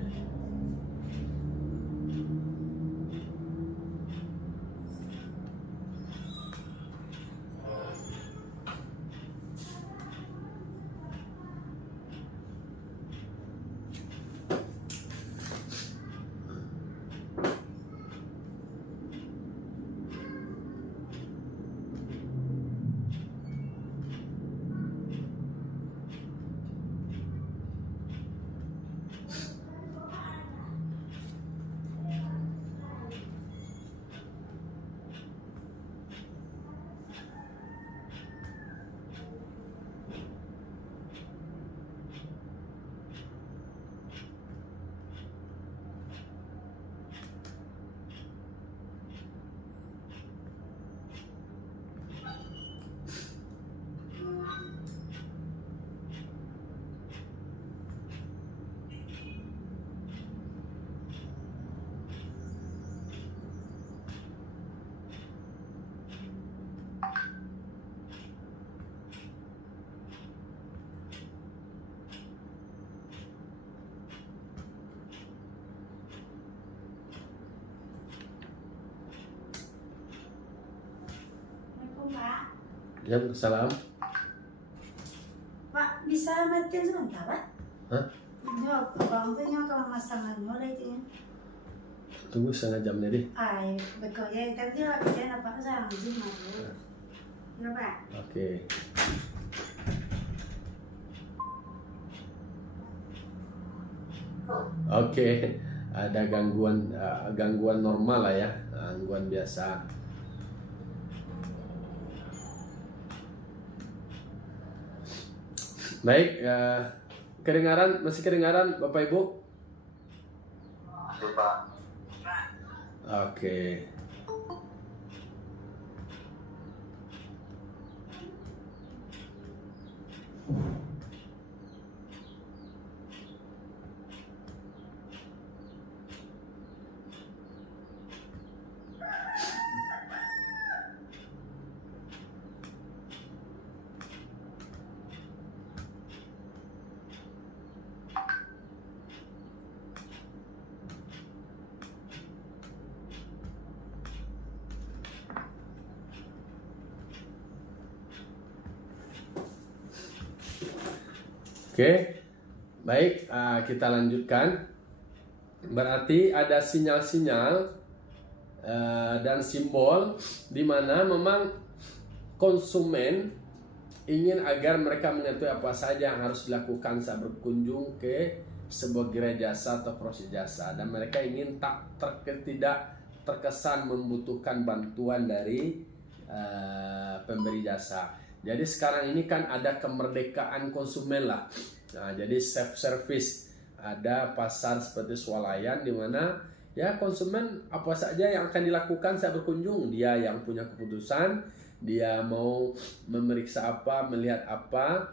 Ya, salam. Pak, bisa matiin sebentar, Pak? Hah? Jawab, abang tuh nyawa kalau masangan mulai itu ya. Tunggu setengah jam deh. Ay, bekerja tadi lah kerjaan apa sekarang Zoom dulu. Ya, Pak. Oke. Oke, ada gangguan normal lah ya, gangguan biasa. Baik, masih kedengaran Bapak Ibu? Masih Pak. Oke. Oke, baik, kita lanjutkan. Berarti ada sinyal-sinyal dan simbol di mana memang konsumen ingin agar mereka mengetahui apa saja yang harus dilakukan saat berkunjung ke sebuah gerai jasa atau proses jasa, dan mereka ingin tidak terkesan membutuhkan bantuan dari pemberi jasa. Jadi sekarang ini kan ada kemerdekaan konsumen lah. Nah, jadi self service, ada pasar seperti swalayan di mana ya konsumen apa saja yang akan dilakukan saat berkunjung, dia yang punya keputusan, dia mau memeriksa apa, melihat apa.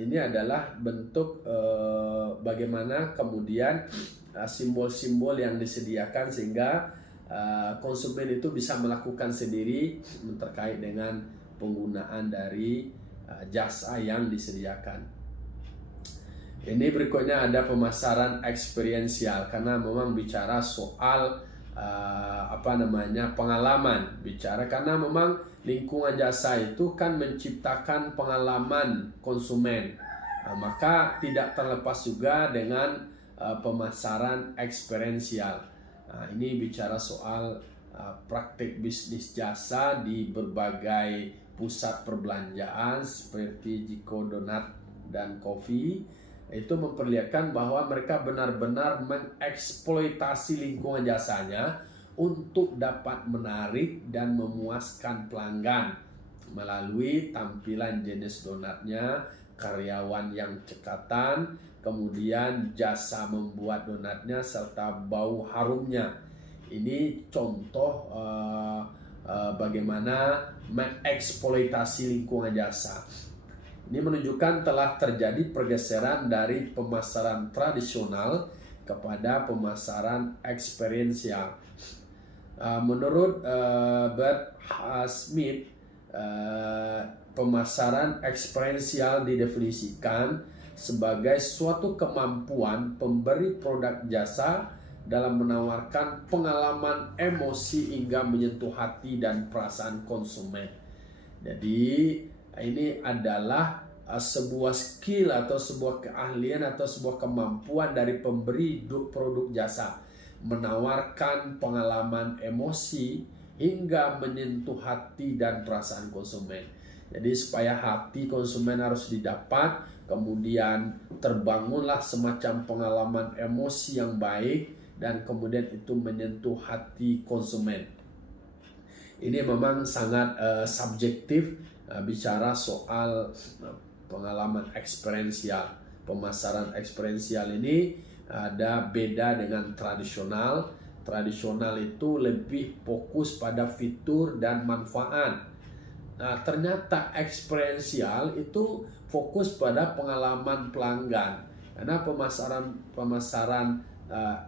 Ini adalah bentuk bagaimana kemudian simbol-simbol yang disediakan sehingga konsumen itu bisa melakukan sendiri terkait dengan penggunaan dari jasa yang disediakan. Ini berikutnya ada pemasaran eksperiensial, karena memang bicara soal pengalaman, bicara karena memang lingkungan jasa itu kan menciptakan pengalaman konsumen, maka tidak terlepas juga dengan pemasaran eksperiensial. Nah, ini bicara soal praktik bisnis jasa di berbagai pusat perbelanjaan seperti Jiko Donat dan Coffee. Itu memperlihatkan bahwa mereka benar-benar mengeksploitasi lingkungan jasanya untuk dapat menarik dan memuaskan pelanggan melalui tampilan jenis donatnya, karyawan yang cekatan, kemudian jasa membuat donatnya, serta bau harumnya. Ini contoh bagaimana mengeksploitasi lingkungan jasa. Ini menunjukkan telah terjadi pergeseran dari pemasaran tradisional kepada pemasaran eksperiensial. Menurut Bert Smith, pemasaran eksperiensial didefinisikan sebagai suatu kemampuan pemberi produk jasa dalam menawarkan pengalaman emosi hingga menyentuh hati dan perasaan konsumen. Jadi ini adalah sebuah skill atau sebuah keahlian atau sebuah kemampuan dari pemberi produk jasa menawarkan pengalaman emosi hingga menyentuh hati dan perasaan konsumen. Jadi supaya hati konsumen harus didapat, kemudian terbangunlah semacam pengalaman emosi yang baik, dan kemudian itu menyentuh hati konsumen. Ini memang sangat subjektif, bicara soal pengalaman eksperiensial. Pemasaran eksperiensial ini ada beda dengan tradisional. Tradisional itu lebih fokus pada fitur dan manfaat. Nah, ternyata eksperiensial itu fokus pada pengalaman pelanggan. Karena pemasaran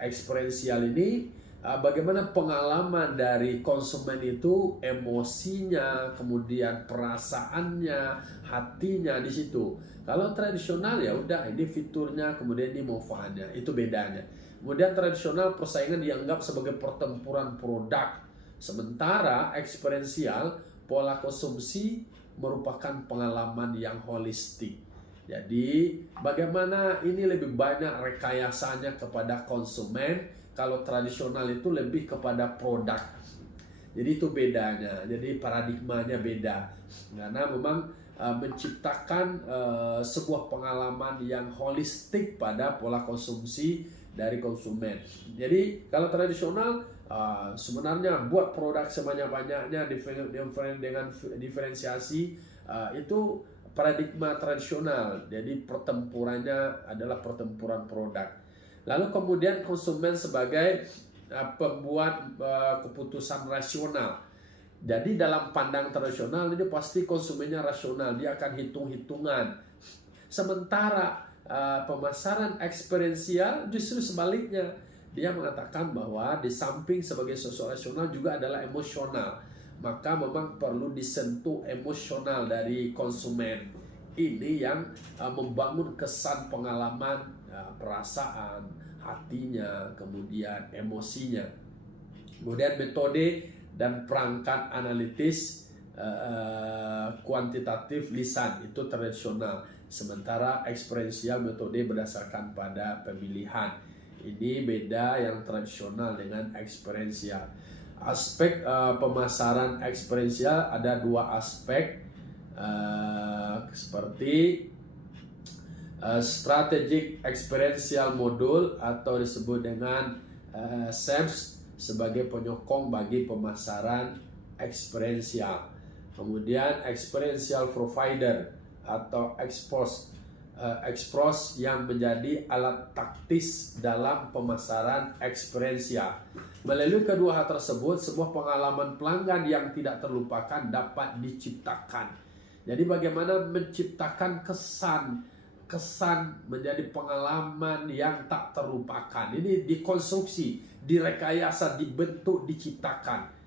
eksperiensial ini bagaimana pengalaman dari konsumen itu, emosinya, kemudian perasaannya, hatinya di situ. Kalau tradisional ya udah ini fiturnya, kemudian ini manfaatnya, itu bedanya. Kemudian tradisional persaingan dianggap sebagai pertempuran produk, sementara eksperiensial pola konsumsi merupakan pengalaman yang holistik. Jadi bagaimana ini lebih banyak rekayasanya kepada konsumen, kalau tradisional itu lebih kepada produk. Jadi itu bedanya, jadi paradigmanya beda. Karena memang menciptakan sebuah pengalaman yang holistik pada pola konsumsi dari konsumen. Jadi kalau tradisional sebenarnya buat produk sebanyak-banyaknya dengan diferensiasi, itu paradigma tradisional. Jadi pertempurannya adalah pertempuran produk. Lalu kemudian konsumen sebagai pembuat keputusan rasional. Jadi dalam pandang tradisional ini pasti konsumennya rasional, dia akan hitung-hitungan. Sementara pemasaran eksperiensial justru sebaliknya, dia mengatakan bahwa di samping sebagai sosok rasional juga adalah emosional. Maka memang perlu disentuh emosional dari konsumen. Ini yang membangun kesan pengalaman, perasaan, hatinya, kemudian emosinya. Kemudian metode dan perangkat analitis kuantitatif lisan, itu tradisional. Sementara eksperiensial metode berdasarkan pada pemilihan. Ini beda yang tradisional dengan eksperiensial. Aspek pemasaran eksperiensial ada dua aspek, seperti strategic experiential module atau disebut dengan SEMS sebagai penyokong bagi pemasaran eksperiensial. Kemudian experiential provider atau expros yang menjadi alat taktis dalam pemasaran eksperiensial. Melalui kedua hal tersebut, sebuah pengalaman pelanggan yang tidak terlupakan dapat diciptakan. Jadi bagaimana menciptakan kesan menjadi pengalaman yang tak terlupakan. Ini dikonstruksi, direkayasa, dibentuk, diciptakan.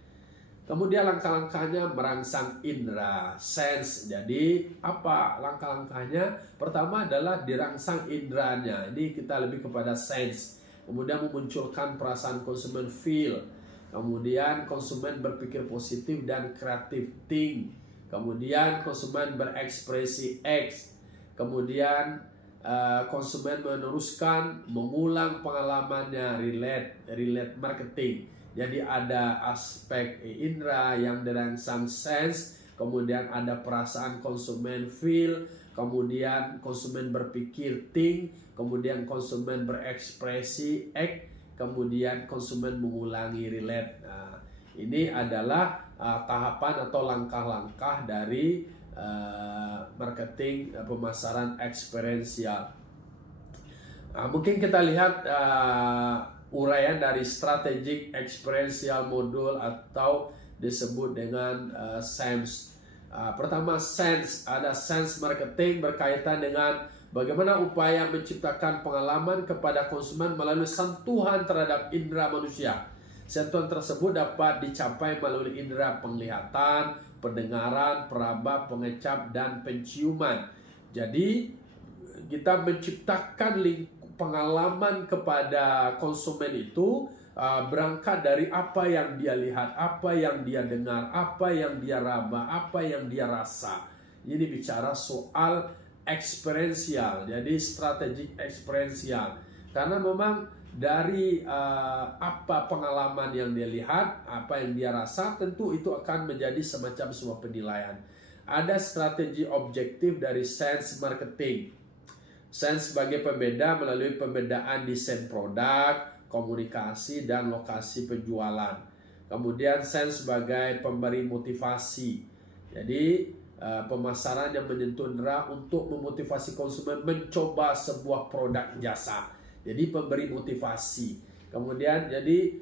Kemudian langkah-langkahnya merangsang indera, sense. Jadi apa langkah-langkahnya? Pertama adalah dirangsang inderanya. Ini kita lebih kepada sense. Kemudian memunculkan perasaan konsumen, feel. Kemudian konsumen berpikir positif dan kreatif, think. Kemudian konsumen berekspresi, act. Kemudian konsumen meneruskan, mengulang pengalamannya, relate marketing. Jadi ada aspek indera yang dirangsang, sense, kemudian ada perasaan konsumen, feel, kemudian konsumen berpikir, think, kemudian konsumen berekspresi, act, kemudian konsumen mengulangi, relate. Nah, ini adalah tahapan atau langkah-langkah dari marketing pemasaran eksperiensial. Mungkin kita lihat uraian dari strategic experiential module atau disebut dengan SEMS. Pertama, sense. Ada sense marketing berkaitan dengan bagaimana upaya menciptakan pengalaman kepada konsumen melalui sentuhan terhadap indera manusia. Sentuhan tersebut dapat dicapai melalui indera penglihatan, pendengaran, peraba, pengecap, dan penciuman. Jadi kita menciptakan pengalaman kepada konsumen itu berangkat dari apa yang dia lihat, apa yang dia dengar, apa yang dia raba, apa yang dia rasa. Ini bicara soal eksperiensial, jadi strategik eksperiensial. Karena memang dari apa pengalaman yang dia lihat, apa yang dia rasa, tentu itu akan menjadi semacam sebuah penilaian. Ada strategi objektif dari sense marketing. Sense sebagai pembeda melalui pembedaan desain produk, komunikasi, dan lokasi penjualan. Kemudian sense sebagai pemberi motivasi. Jadi pemasaran yang menyentuh indera untuk memotivasi konsumen mencoba sebuah produk jasa. Jadi pemberi motivasi. Kemudian jadi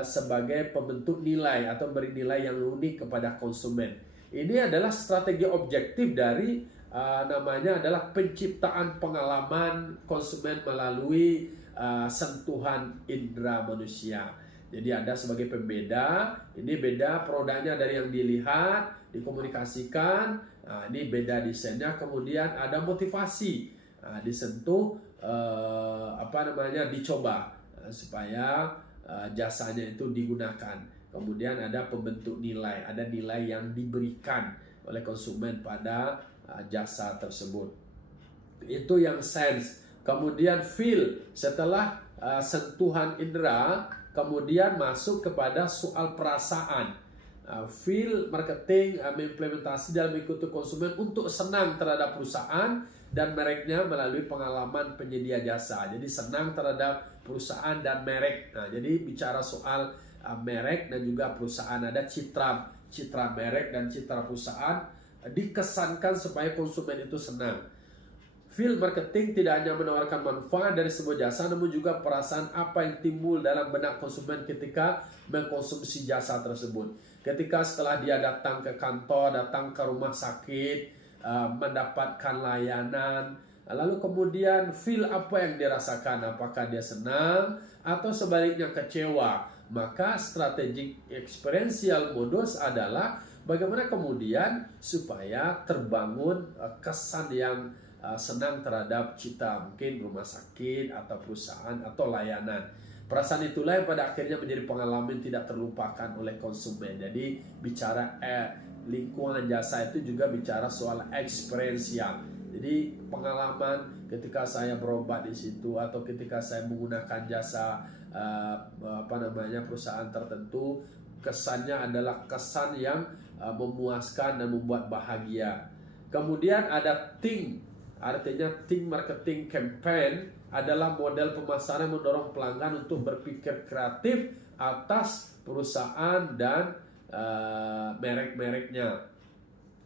sebagai pembentuk nilai atau beri nilai yang unik kepada konsumen. Ini adalah strategi objektif dari namanya adalah penciptaan pengalaman konsumen melalui sentuhan indera manusia. Jadi ada sebagai pembeda, ini beda produknya dari yang dilihat, dikomunikasikan, ini beda desainnya, kemudian ada motivasi, disentuh, dicoba supaya jasanya itu digunakan. Kemudian ada pembentuk nilai, ada nilai yang diberikan oleh konsumen pada jasa tersebut. Itu yang sense. Kemudian feel, setelah sentuhan indera, kemudian masuk kepada soal perasaan. Feel marketing mengimplementasi dalam mengikuti konsumen untuk senang terhadap perusahaan dan mereknya melalui pengalaman penyedia jasa. Jadi senang terhadap perusahaan dan merek. Nah, jadi bicara soal merek dan juga perusahaan, ada citra merek dan citra perusahaan dikesankan supaya konsumen itu senang. Feel marketing tidak hanya menawarkan manfaat dari sebuah jasa, namun juga perasaan apa yang timbul dalam benak konsumen ketika mengkonsumsi jasa tersebut. Ketika setelah dia datang ke kantor, datang ke rumah sakit, mendapatkan layanan, lalu kemudian feel apa yang dia rasakan, apakah dia senang atau sebaliknya kecewa. Maka strategic experiential modus adalah bagaimana kemudian supaya terbangun kesan yang senang terhadap cita, mungkin rumah sakit atau perusahaan atau layanan. Perasaan itulah yang pada akhirnya menjadi pengalaman tidak terlupakan oleh konsumen. Jadi bicara lingkungan jasa itu juga bicara soal experiential. Jadi pengalaman ketika saya berobat di situ atau ketika saya menggunakan jasa perusahaan tertentu, kesannya adalah kesan yang memuaskan dan membuat bahagia. Kemudian ada think, artinya think marketing campaign adalah model pemasaran yang mendorong pelanggan untuk berpikir kreatif atas perusahaan dan merek-mereknya.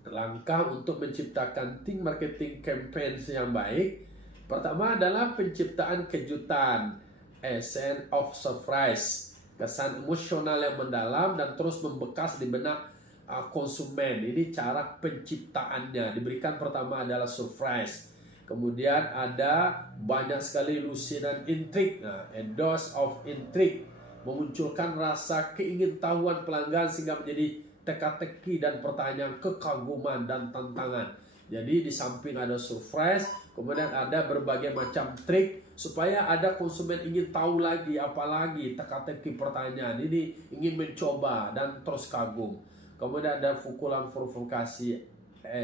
Langkah untuk menciptakan think marketing campaign yang baik, pertama adalah penciptaan kejutan, essence of surprise, kesan emosional yang mendalam dan terus membekas di benak konsumen. Ini cara penciptaannya. Diberikan pertama adalah surprise. Kemudian ada banyak sekali lusi dan intrik. A dose of intrigue memunculkan rasa keingintahuan pelanggan sehingga menjadi teka-teki dan pertanyaan, kekaguman dan tantangan. Jadi di samping ada surprise, kemudian ada berbagai macam trik supaya ada konsumen ingin tahu lagi, apalagi teka-teki pertanyaan ini, ingin mencoba dan terus kagum. Kemudian ada pukulan provokasi,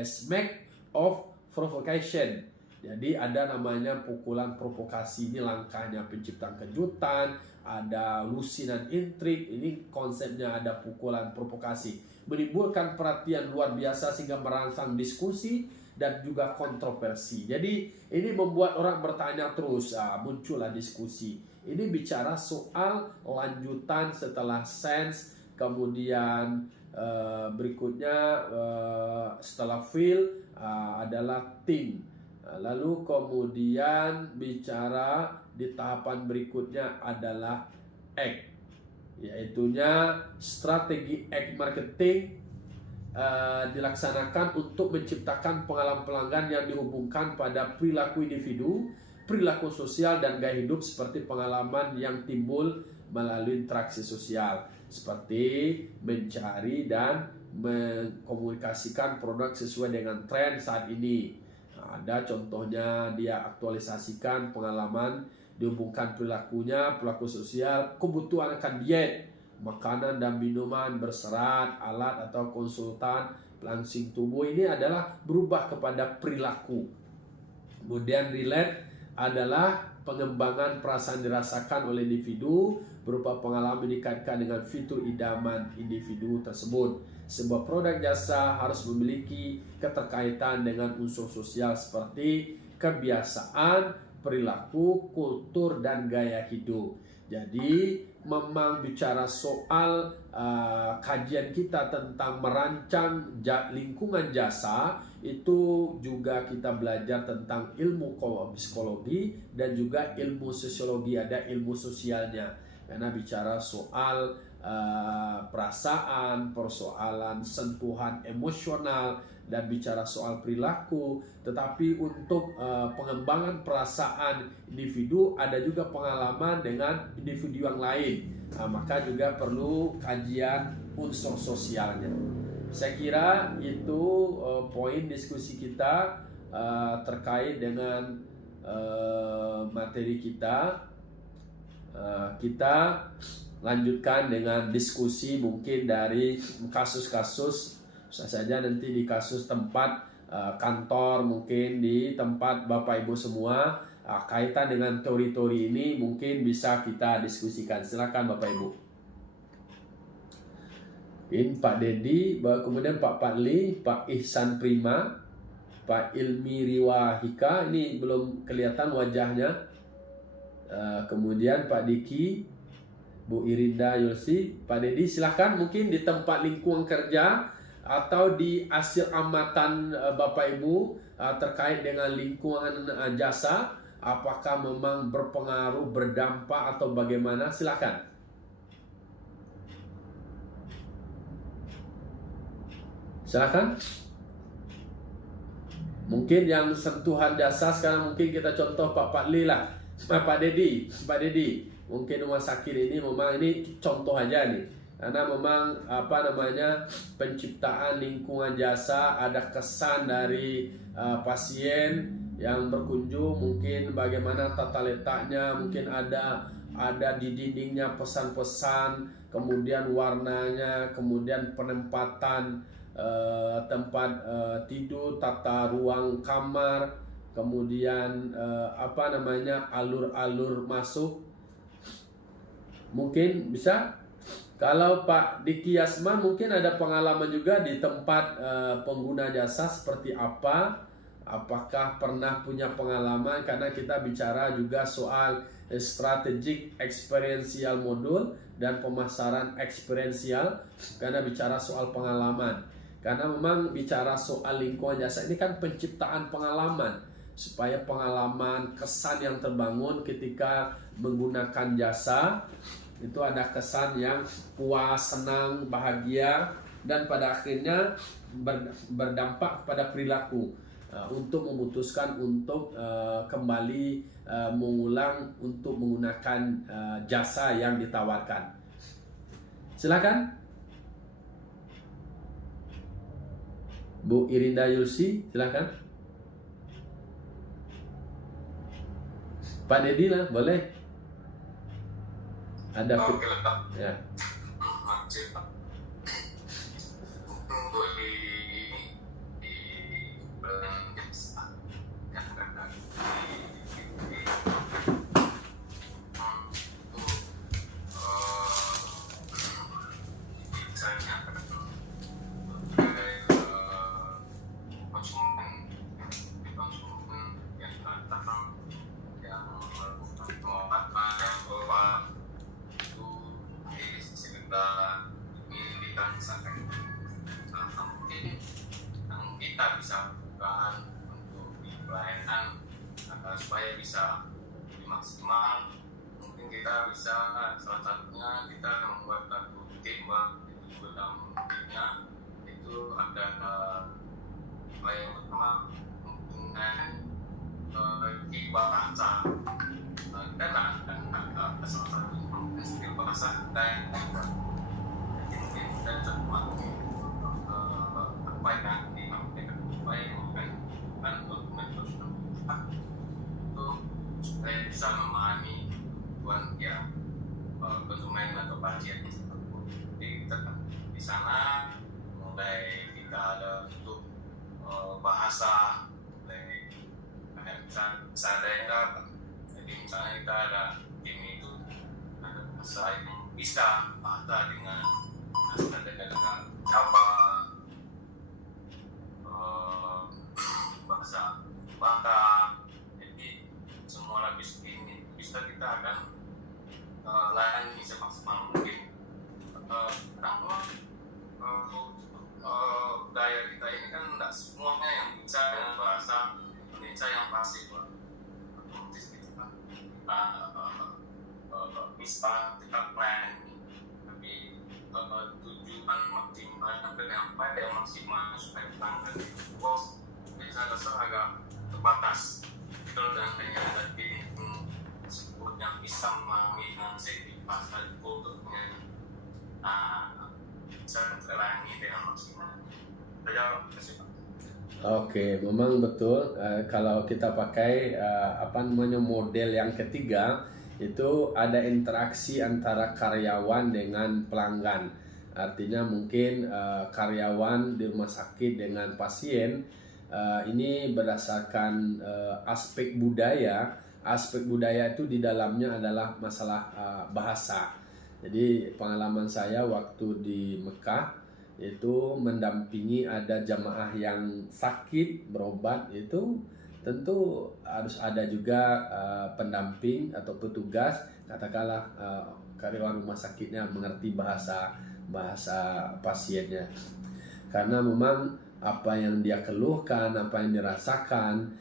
smack of provocation. Jadi ada namanya pukulan provokasi, ini langkahnya penciptaan kejutan, ada lusi dan intrik, ini konsepnya ada pukulan provokasi. Menimbulkan perhatian luar biasa sehingga merangsang diskusi dan juga kontroversi. Jadi ini membuat orang bertanya terus, muncullah diskusi. Ini bicara soal lanjutan setelah sense, kemudian berikutnya setelah feel adalah think. Lalu kemudian bicara di tahapan berikutnya adalah act, yaitunya strategi act marketing dilaksanakan untuk menciptakan pengalaman pelanggan yang dihubungkan pada perilaku individu, perilaku sosial dan gaya hidup seperti pengalaman yang timbul melalui interaksi sosial seperti mencari dan mengkomunikasikan produk sesuai dengan tren saat ini. Ada contohnya dia aktualisasikan pengalaman dihubungkan perilakunya, perilaku sosial, kebutuhan akan diet, makanan dan minuman berserat, alat atau konsultan pelangsing tubuh. Ini adalah berubah kepada perilaku. Kemudian relate adalah pengembangan perasaan dirasakan oleh individu berupa pengalaman dikaitkan dengan fitur idaman individu tersebut. Sebuah produk jasa harus memiliki keterkaitan dengan unsur sosial seperti kebiasaan, perilaku, kultur, dan gaya hidup. Jadi memang bicara soal kajian kita tentang merancang lingkungan jasa, itu juga kita belajar tentang ilmu psikologi dan juga ilmu sosiologi, ada ilmu sosialnya. Karena bicara soal perasaan, persoalan sentuhan emosional, dan bicara soal perilaku. Tetapi untuk pengembangan perasaan individu ada juga pengalaman dengan individu yang lain. Maka juga perlu kajian unsur sosialnya. Saya kira itu poin diskusi kita terkait dengan materi kita. Kita lanjutkan dengan diskusi mungkin dari kasus-kasus, bisa saja nanti di kasus tempat kantor, mungkin di tempat Bapak Ibu semua, kaitan dengan teori-teori ini mungkin bisa kita diskusikan. Silakan Bapak Ibu. Ini Pak Dedi, kemudian Pak Padli, Pak Ihsan Prima, Pak Ilmi Riwahika, ini belum kelihatan wajahnya. Kemudian Pak Diki, Bu Irinda Yulsi, Pak Dedi, silahkan mungkin di tempat lingkungan kerja atau di hasil amatan Bapak Ibu terkait dengan lingkungan jasa, apakah memang berpengaruh, berdampak atau bagaimana, silahkan. Silahkan. Mungkin yang sentuhan jasa sekarang mungkin kita contoh Pak Padli lah, Pak Dedi, mungkin rumah sakit ini memang ini contoh aja nih, karena memang penciptaan lingkungan jasa ada kesan dari pasien yang berkunjung, mungkin bagaimana tata letaknya, mungkin ada di dindingnya pesan-pesan, kemudian warnanya, kemudian penempatan tempat tidur, tata ruang kamar, kemudian alur-alur masuk. Mungkin bisa. Kalau Pak Diki Yasman mungkin ada pengalaman juga di tempat pengguna jasa seperti apa? Apakah pernah punya pengalaman? Karena kita bicara juga soal strategic experiential modul dan pemasaran experiential, karena bicara soal pengalaman. Karena memang bicara soal lingkungan jasa ini kan penciptaan pengalaman, supaya pengalaman, kesan yang terbangun ketika menggunakan jasa itu ada kesan yang puas, senang, bahagia, dan pada akhirnya berdampak pada perilaku untuk memutuskan untuk kembali mengulang untuk menggunakan jasa yang ditawarkan. Silakan Bu Irinda Yulsi, silakan. Pak Dedi lah, boleh. Ada Oke, Pak. ya. Makasih, Pak. Untuk di bulan jasa yang ada di misalnya konsumen yang datang yang melakukan yang bawa itu sekitar ini kita misalkan mungkin yang kita bisa lakukan untuk di pelayanan supaya bisa dimaksimal. Mungkin kita bisa salah satunya kita membuat satu teamwork. Itu dalam timnya itu ada yang pertama mungkin bahasa kita ada salah satu skill bahasa dan mungkin kita coba apa yang dimaksudkan apa yang bukan dokumen itu supaya bisa memahami tujuan ya konsumen atau pasien tersebut. Jadi tetap di sana mulai kita ada untuk bahasa, mulai bisa ada yang dapat. Jadi misalnya kita ada tim itu ada bahasa yang bisa bahasa dengan Java, bahasa Batak. Jadi semua lapis ini bisa kita akan layani semaksimal mungkin. Karena budaya kita ini kan tidak semuanya yang bisa dengan bahasa Indonesia yang fasih, Pak. Bisa kita plan, tapi tujuan maksimal sampai apa yang maksimal supaya tanggal itu bos bisa rasa agak terbatas. Dan hanya ada tim tersebut yang bisa memahami dengan segi pasal kulturnya, bisa terlayani dengan maksimal. Saya kasih Pak. Oke, memang betul. Kalau kita pakai model yang ketiga, itu ada interaksi antara karyawan dengan pelanggan. Artinya mungkin karyawan di rumah sakit dengan pasien ini berdasarkan aspek budaya. Aspek budaya itu di dalamnya adalah masalah bahasa. Jadi pengalaman saya waktu di Mekah itu mendampingi ada jamaah yang sakit berobat, itu tentu harus ada juga pendamping atau petugas, katakanlah karyawan rumah sakitnya mengerti bahasa pasiennya, karena memang apa yang dia keluhkan, apa yang dirasakan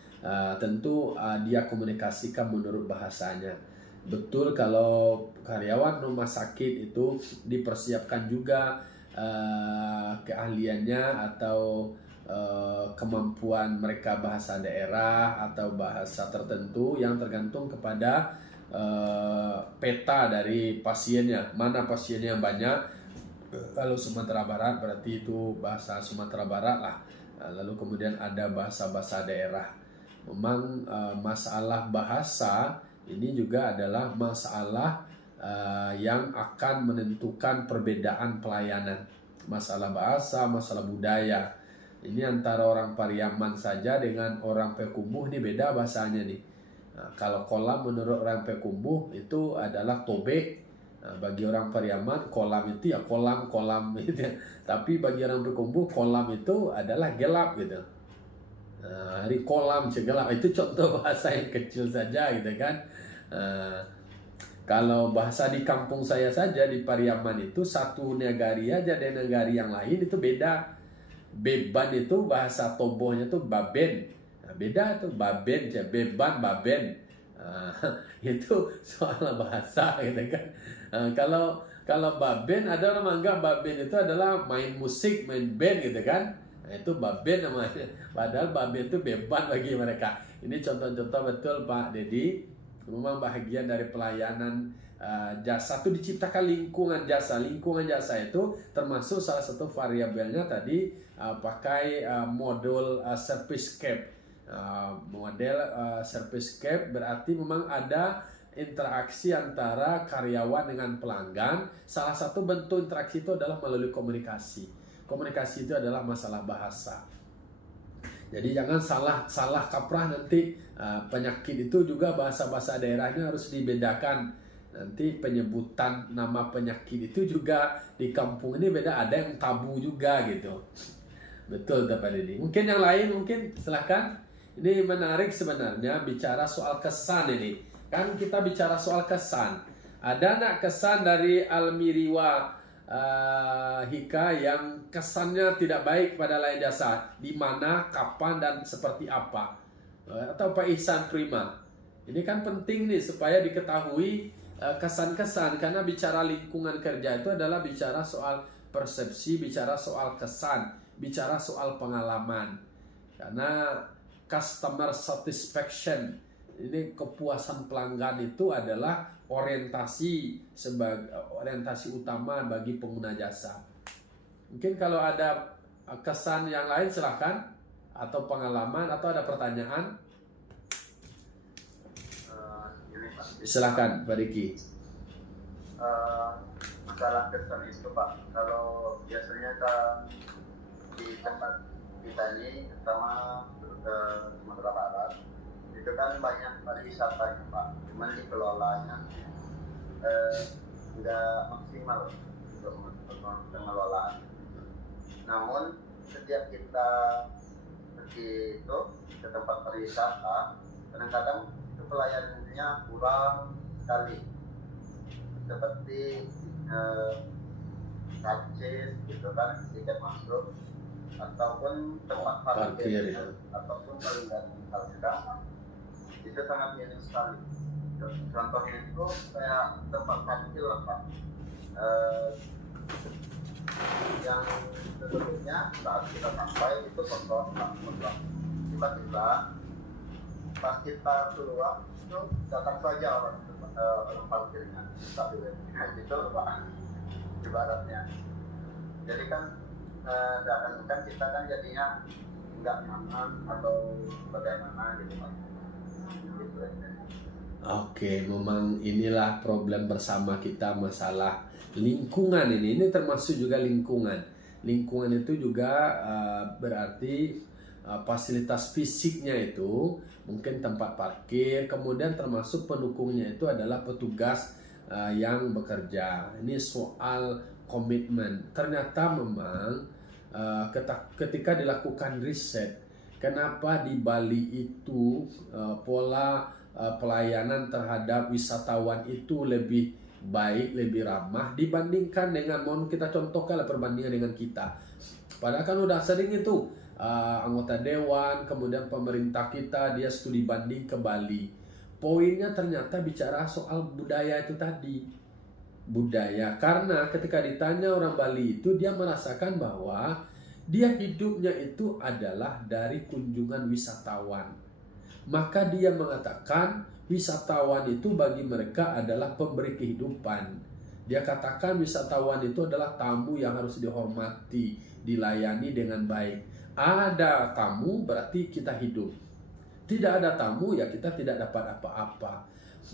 tentu dia komunikasikan menurut bahasanya. Betul, kalau karyawan rumah sakit itu dipersiapkan juga keahliannya atau kemampuan mereka bahasa daerah atau bahasa tertentu yang tergantung kepada peta dari pasiennya, mana pasiennya yang banyak. Kalau Sumatera Barat berarti itu bahasa Sumatera Barat lah, lalu kemudian ada bahasa-bahasa daerah. Memang masalah bahasa ini juga adalah masalah yang akan menentukan perbedaan pelayanan. masalah bahasa, masalah budaya. Ini antara orang Pariaman saja dengan orang Payakumbuh ini beda bahasanya nih. Nah, kalau kolam menurut orang Payakumbuh itu adalah tobe. Nah, bagi orang Pariaman kolam itu ya kolam gitu ya. Tapi bagi orang Payakumbuh kolam itu adalah gelap gitu. Nah, hari kolam segelap itu contoh bahasa yang kecil saja gitu kan. Nah, kalau bahasa di kampung saya saja di Pariaman itu satu negari aja dan negari yang lain itu beda. Beban itu bahasa Tobohnya tuh baben. Nah, beda tuh baben, beban, baben. Nah, itu soal bahasa gitu kan. Nah, kalau baben ada orang menganggap baben itu adalah main musik, main band gitu kan. Nah, itu baben namanya. Padahal baben itu beban bagi mereka. Ini contoh-contoh betul Pak Dedi. Memang bahagian dari pelayanan jasa itu diciptakan lingkungan jasa. Lingkungan jasa itu termasuk salah satu variabelnya tadi pakai modul service cap. Model service cap berarti memang ada interaksi antara karyawan dengan pelanggan. Salah satu bentuk interaksi itu adalah melalui komunikasi. Komunikasi itu adalah masalah bahasa. Jadi jangan salah kaprah nanti penyakit itu juga bahasa-bahasa daerahnya harus dibedakan. Nanti penyebutan nama penyakit itu juga di kampung ini beda, ada yang tabu juga gitu. Betul Pak Dedi. Mungkin yang lain mungkin silahkan. Ini menarik sebenarnya bicara soal kesan ini. Kan kita bicara soal kesan. Ada nak kesan dari Almiriwa Hika yang kesannya tidak baik pada lain jasa, di mana, kapan, dan seperti apa? Atau Pak Ihsan Prima. Ini kan penting nih supaya diketahui kesan-kesan, karena bicara lingkungan kerja itu adalah bicara soal persepsi, bicara soal kesan, bicara soal pengalaman. Karena customer satisfaction, ini kepuasan pelanggan itu adalah orientasi utama bagi pengguna jasa. Mungkin kalau ada kesan yang lain silahkan, atau pengalaman, atau ada pertanyaan. Silahkan Pak Riki. Masalah kesan itu Pak, kalau biasanya kan di tempat kita ini, terutama Sumatera Barat, itu kan banyak pariwisatanya Pak, cuman dikelolanya nggak maksimal untuk pengelolaan. Namun setiap kita pergi itu ke tempat pariwisata, kadang-kadang itu pelayanannya kurang sekali, seperti karcis gitu kan, tiket masuk ataupun tempat parkir ya, ataupun peringatan misalnya, itu sangat minim sekali. Contohnya itu kayak tempat parkir lah Pak, yang sebelumnya saat kita sampai itu kosong. Tiba-tiba pas kita keluar itu datang saja orang parkirnya, tapi itu Pak ibaratnya. Jadi kan datang kan kita kan jadinya nggak nyaman atau bagaimana gitu Pak. Gitu aja. Oke, memang inilah problem bersama kita, masalah lingkungan ini. Ini termasuk juga lingkungan. Lingkungan itu juga berarti fasilitas fisiknya itu, mungkin tempat parkir, kemudian termasuk pendukungnya itu adalah petugas yang bekerja. Ini soal komitmen. Ternyata memang ketika dilakukan riset, kenapa di Bali itu pola pelayanan terhadap wisatawan itu lebih baik, lebih ramah dibandingkan dengan, mohon kita contohkan perbandingan dengan kita. Padahal kan udah sering itu anggota dewan, kemudian pemerintah kita dia studi banding ke Bali. Poinnya ternyata bicara soal budaya itu tadi. Budaya, karena ketika ditanya orang Bali itu, dia merasakan bahwa dia hidupnya itu adalah dari kunjungan wisatawan. Maka dia mengatakan wisatawan itu bagi mereka adalah pemberi kehidupan. Dia katakan wisatawan itu adalah tamu yang harus dihormati, dilayani dengan baik. Ada tamu berarti kita hidup. Tidak ada tamu ya kita tidak dapat apa-apa.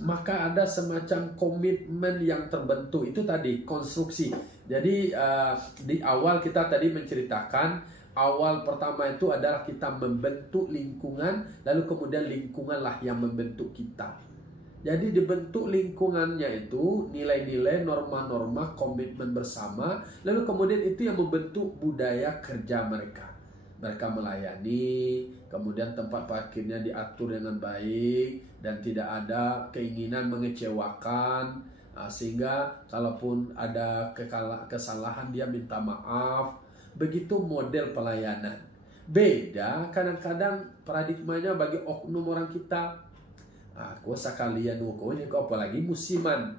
maka ada semacam komitmen yang terbentuk. Itu tadi konstruksi. Jadi di awal kita tadi menceritakan, awal pertama itu adalah kita membentuk lingkungan, lalu kemudian lingkunganlah yang membentuk kita. Jadi dibentuk lingkungannya itu nilai-nilai, norma-norma, komitmen bersama, lalu kemudian itu yang membentuk budaya kerja mereka. Mereka melayani, kemudian tempat parkirnya diatur dengan baik dan tidak ada keinginan mengecewakan, sehingga kalaupun ada kesalahan dia minta maaf. Begitu model pelayanan. Beda kadang-kadang paradigmanya bagi oknum orang kita. Kau sekalian kau apalagi musiman,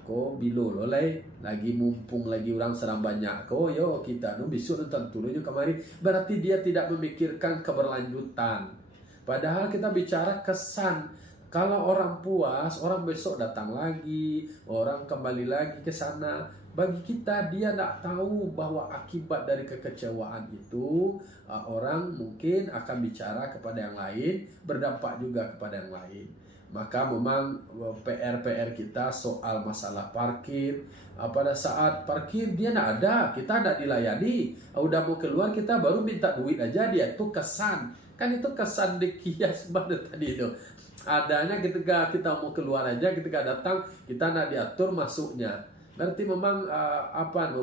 kau bilo lagi mumpung lagi orang sedang banyak kau yo kita bisu nonton turunnya kemari, berarti dia tidak memikirkan keberlanjutan. Padahal kita bicara kesan. Kalau orang puas, orang besok datang lagi, orang kembali lagi ke sana. Bagi kita, dia tidak tahu bahwa akibat dari kekecewaan itu, orang mungkin akan bicara kepada yang lain, berdampak juga kepada yang lain. Maka memang PR kita soal masalah parkir. Pada saat parkir dia tidak ada, kita tidak dilayani. Udah mau keluar kita baru minta duit aja, dia itu kesan. Kan itu kesan di kias banget tadi itu. Adanya ketika kita mau keluar aja, ketika datang kita tidak diatur masuknya. Berarti memang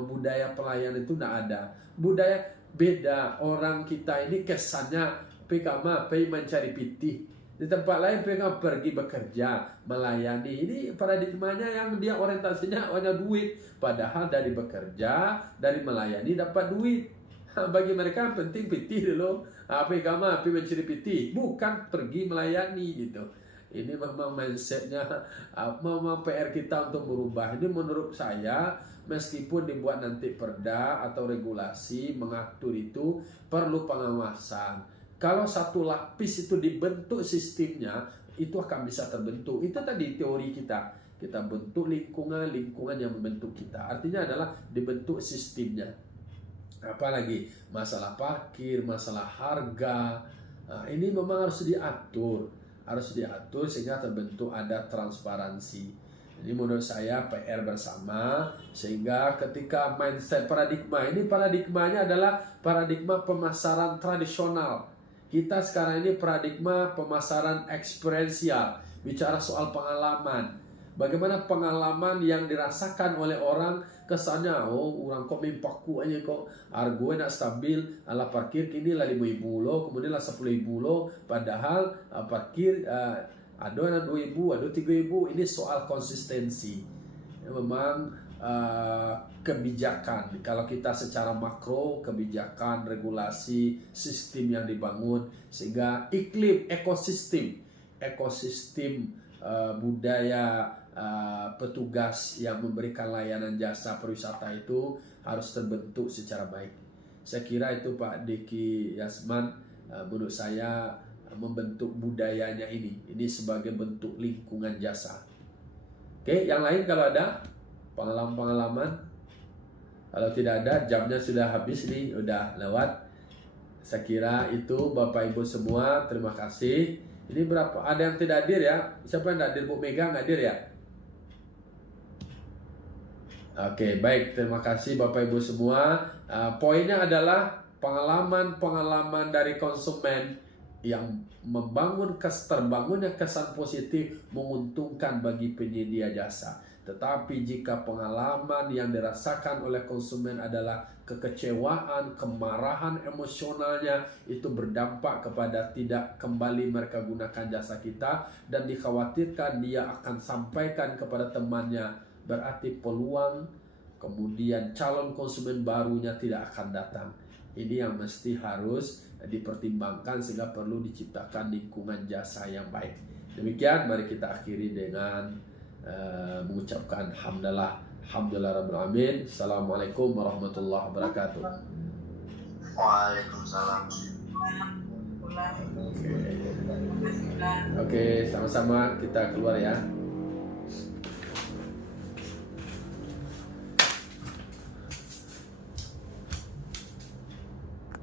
budaya pelayan itu tidak ada. Budaya beda. Orang kita ini kesannya PKM mencari pitih. Di tempat lain PKM pergi bekerja, melayani. Ini paradigmanya yang dia orientasinya hanya duit. Padahal dari bekerja, dari melayani dapat duit. Bagi mereka penting pitih dulu. PKM mencari pitih. Bukan pergi melayani gitu. Ini memang mindsetnya, memang PR kita untuk berubah. Ini menurut saya, meskipun dibuat nanti perda atau regulasi mengatur itu, perlu pengawasan. Kalau satu lapis itu dibentuk sistemnya, itu akan bisa terbentuk. Itu tadi teori kita. Kita bentuk lingkungan yang membentuk kita. Artinya adalah dibentuk sistemnya. Apalagi masalah parkir, masalah harga, ini memang harus diatur sehingga terbentuk ada transparansi. Ini menurut saya PR bersama, sehingga ketika mindset paradigmanya adalah paradigma pemasaran tradisional. Kita sekarang ini paradigma pemasaran eksperiensial, bicara soal pengalaman. Bagaimana pengalaman yang dirasakan oleh orang, kesannya orang kok mimpaku aja kok argo nak stabil, ala parkir kini lah 5.000 lo, kemudian lah 10.000 lo, padahal parkir ada 2.000, ada 3.000. Ini soal konsistensi. Memang kebijakan, kalau kita secara makro, kebijakan, regulasi, sistem yang dibangun, sehingga iklim ekosistem budaya petugas yang memberikan layanan jasa pariwisata itu harus terbentuk secara baik. Saya kira itu Pak Diki Yasman, menurut saya membentuk budayanya ini sebagai bentuk lingkungan jasa. Oke, yang lain kalau ada pengalaman. Kalau tidak ada, jamnya sudah habis nih, udah lewat. Saya kira itu Bapak Ibu semua, terima kasih. Ini berapa? Ada yang tidak hadir ya? Siapa yang tidak hadir? Bu Mega nggak hadir ya? Oke, baik. Terima kasih Bapak Ibu semua. Poinnya adalah pengalaman dari konsumen yang terbangunnya kesan positif menguntungkan bagi penyedia jasa. Tetapi jika pengalaman yang dirasakan oleh konsumen adalah kekecewaan, kemarahan emosionalnya, itu berdampak kepada tidak kembali mereka gunakan jasa kita, dan dikhawatirkan dia akan sampaikan kepada temannya, berarti peluang kemudian calon konsumen barunya tidak akan datang. Ini yang mesti harus dipertimbangkan, sehingga perlu diciptakan lingkungan jasa yang baik. Demikian, mari kita akhiri dengan mengucapkan hamdalah rabbil alamin. Assalamualaikum warahmatullahi wabarakatuh. Waalaikumsalam. Oke, sama-sama kita keluar ya.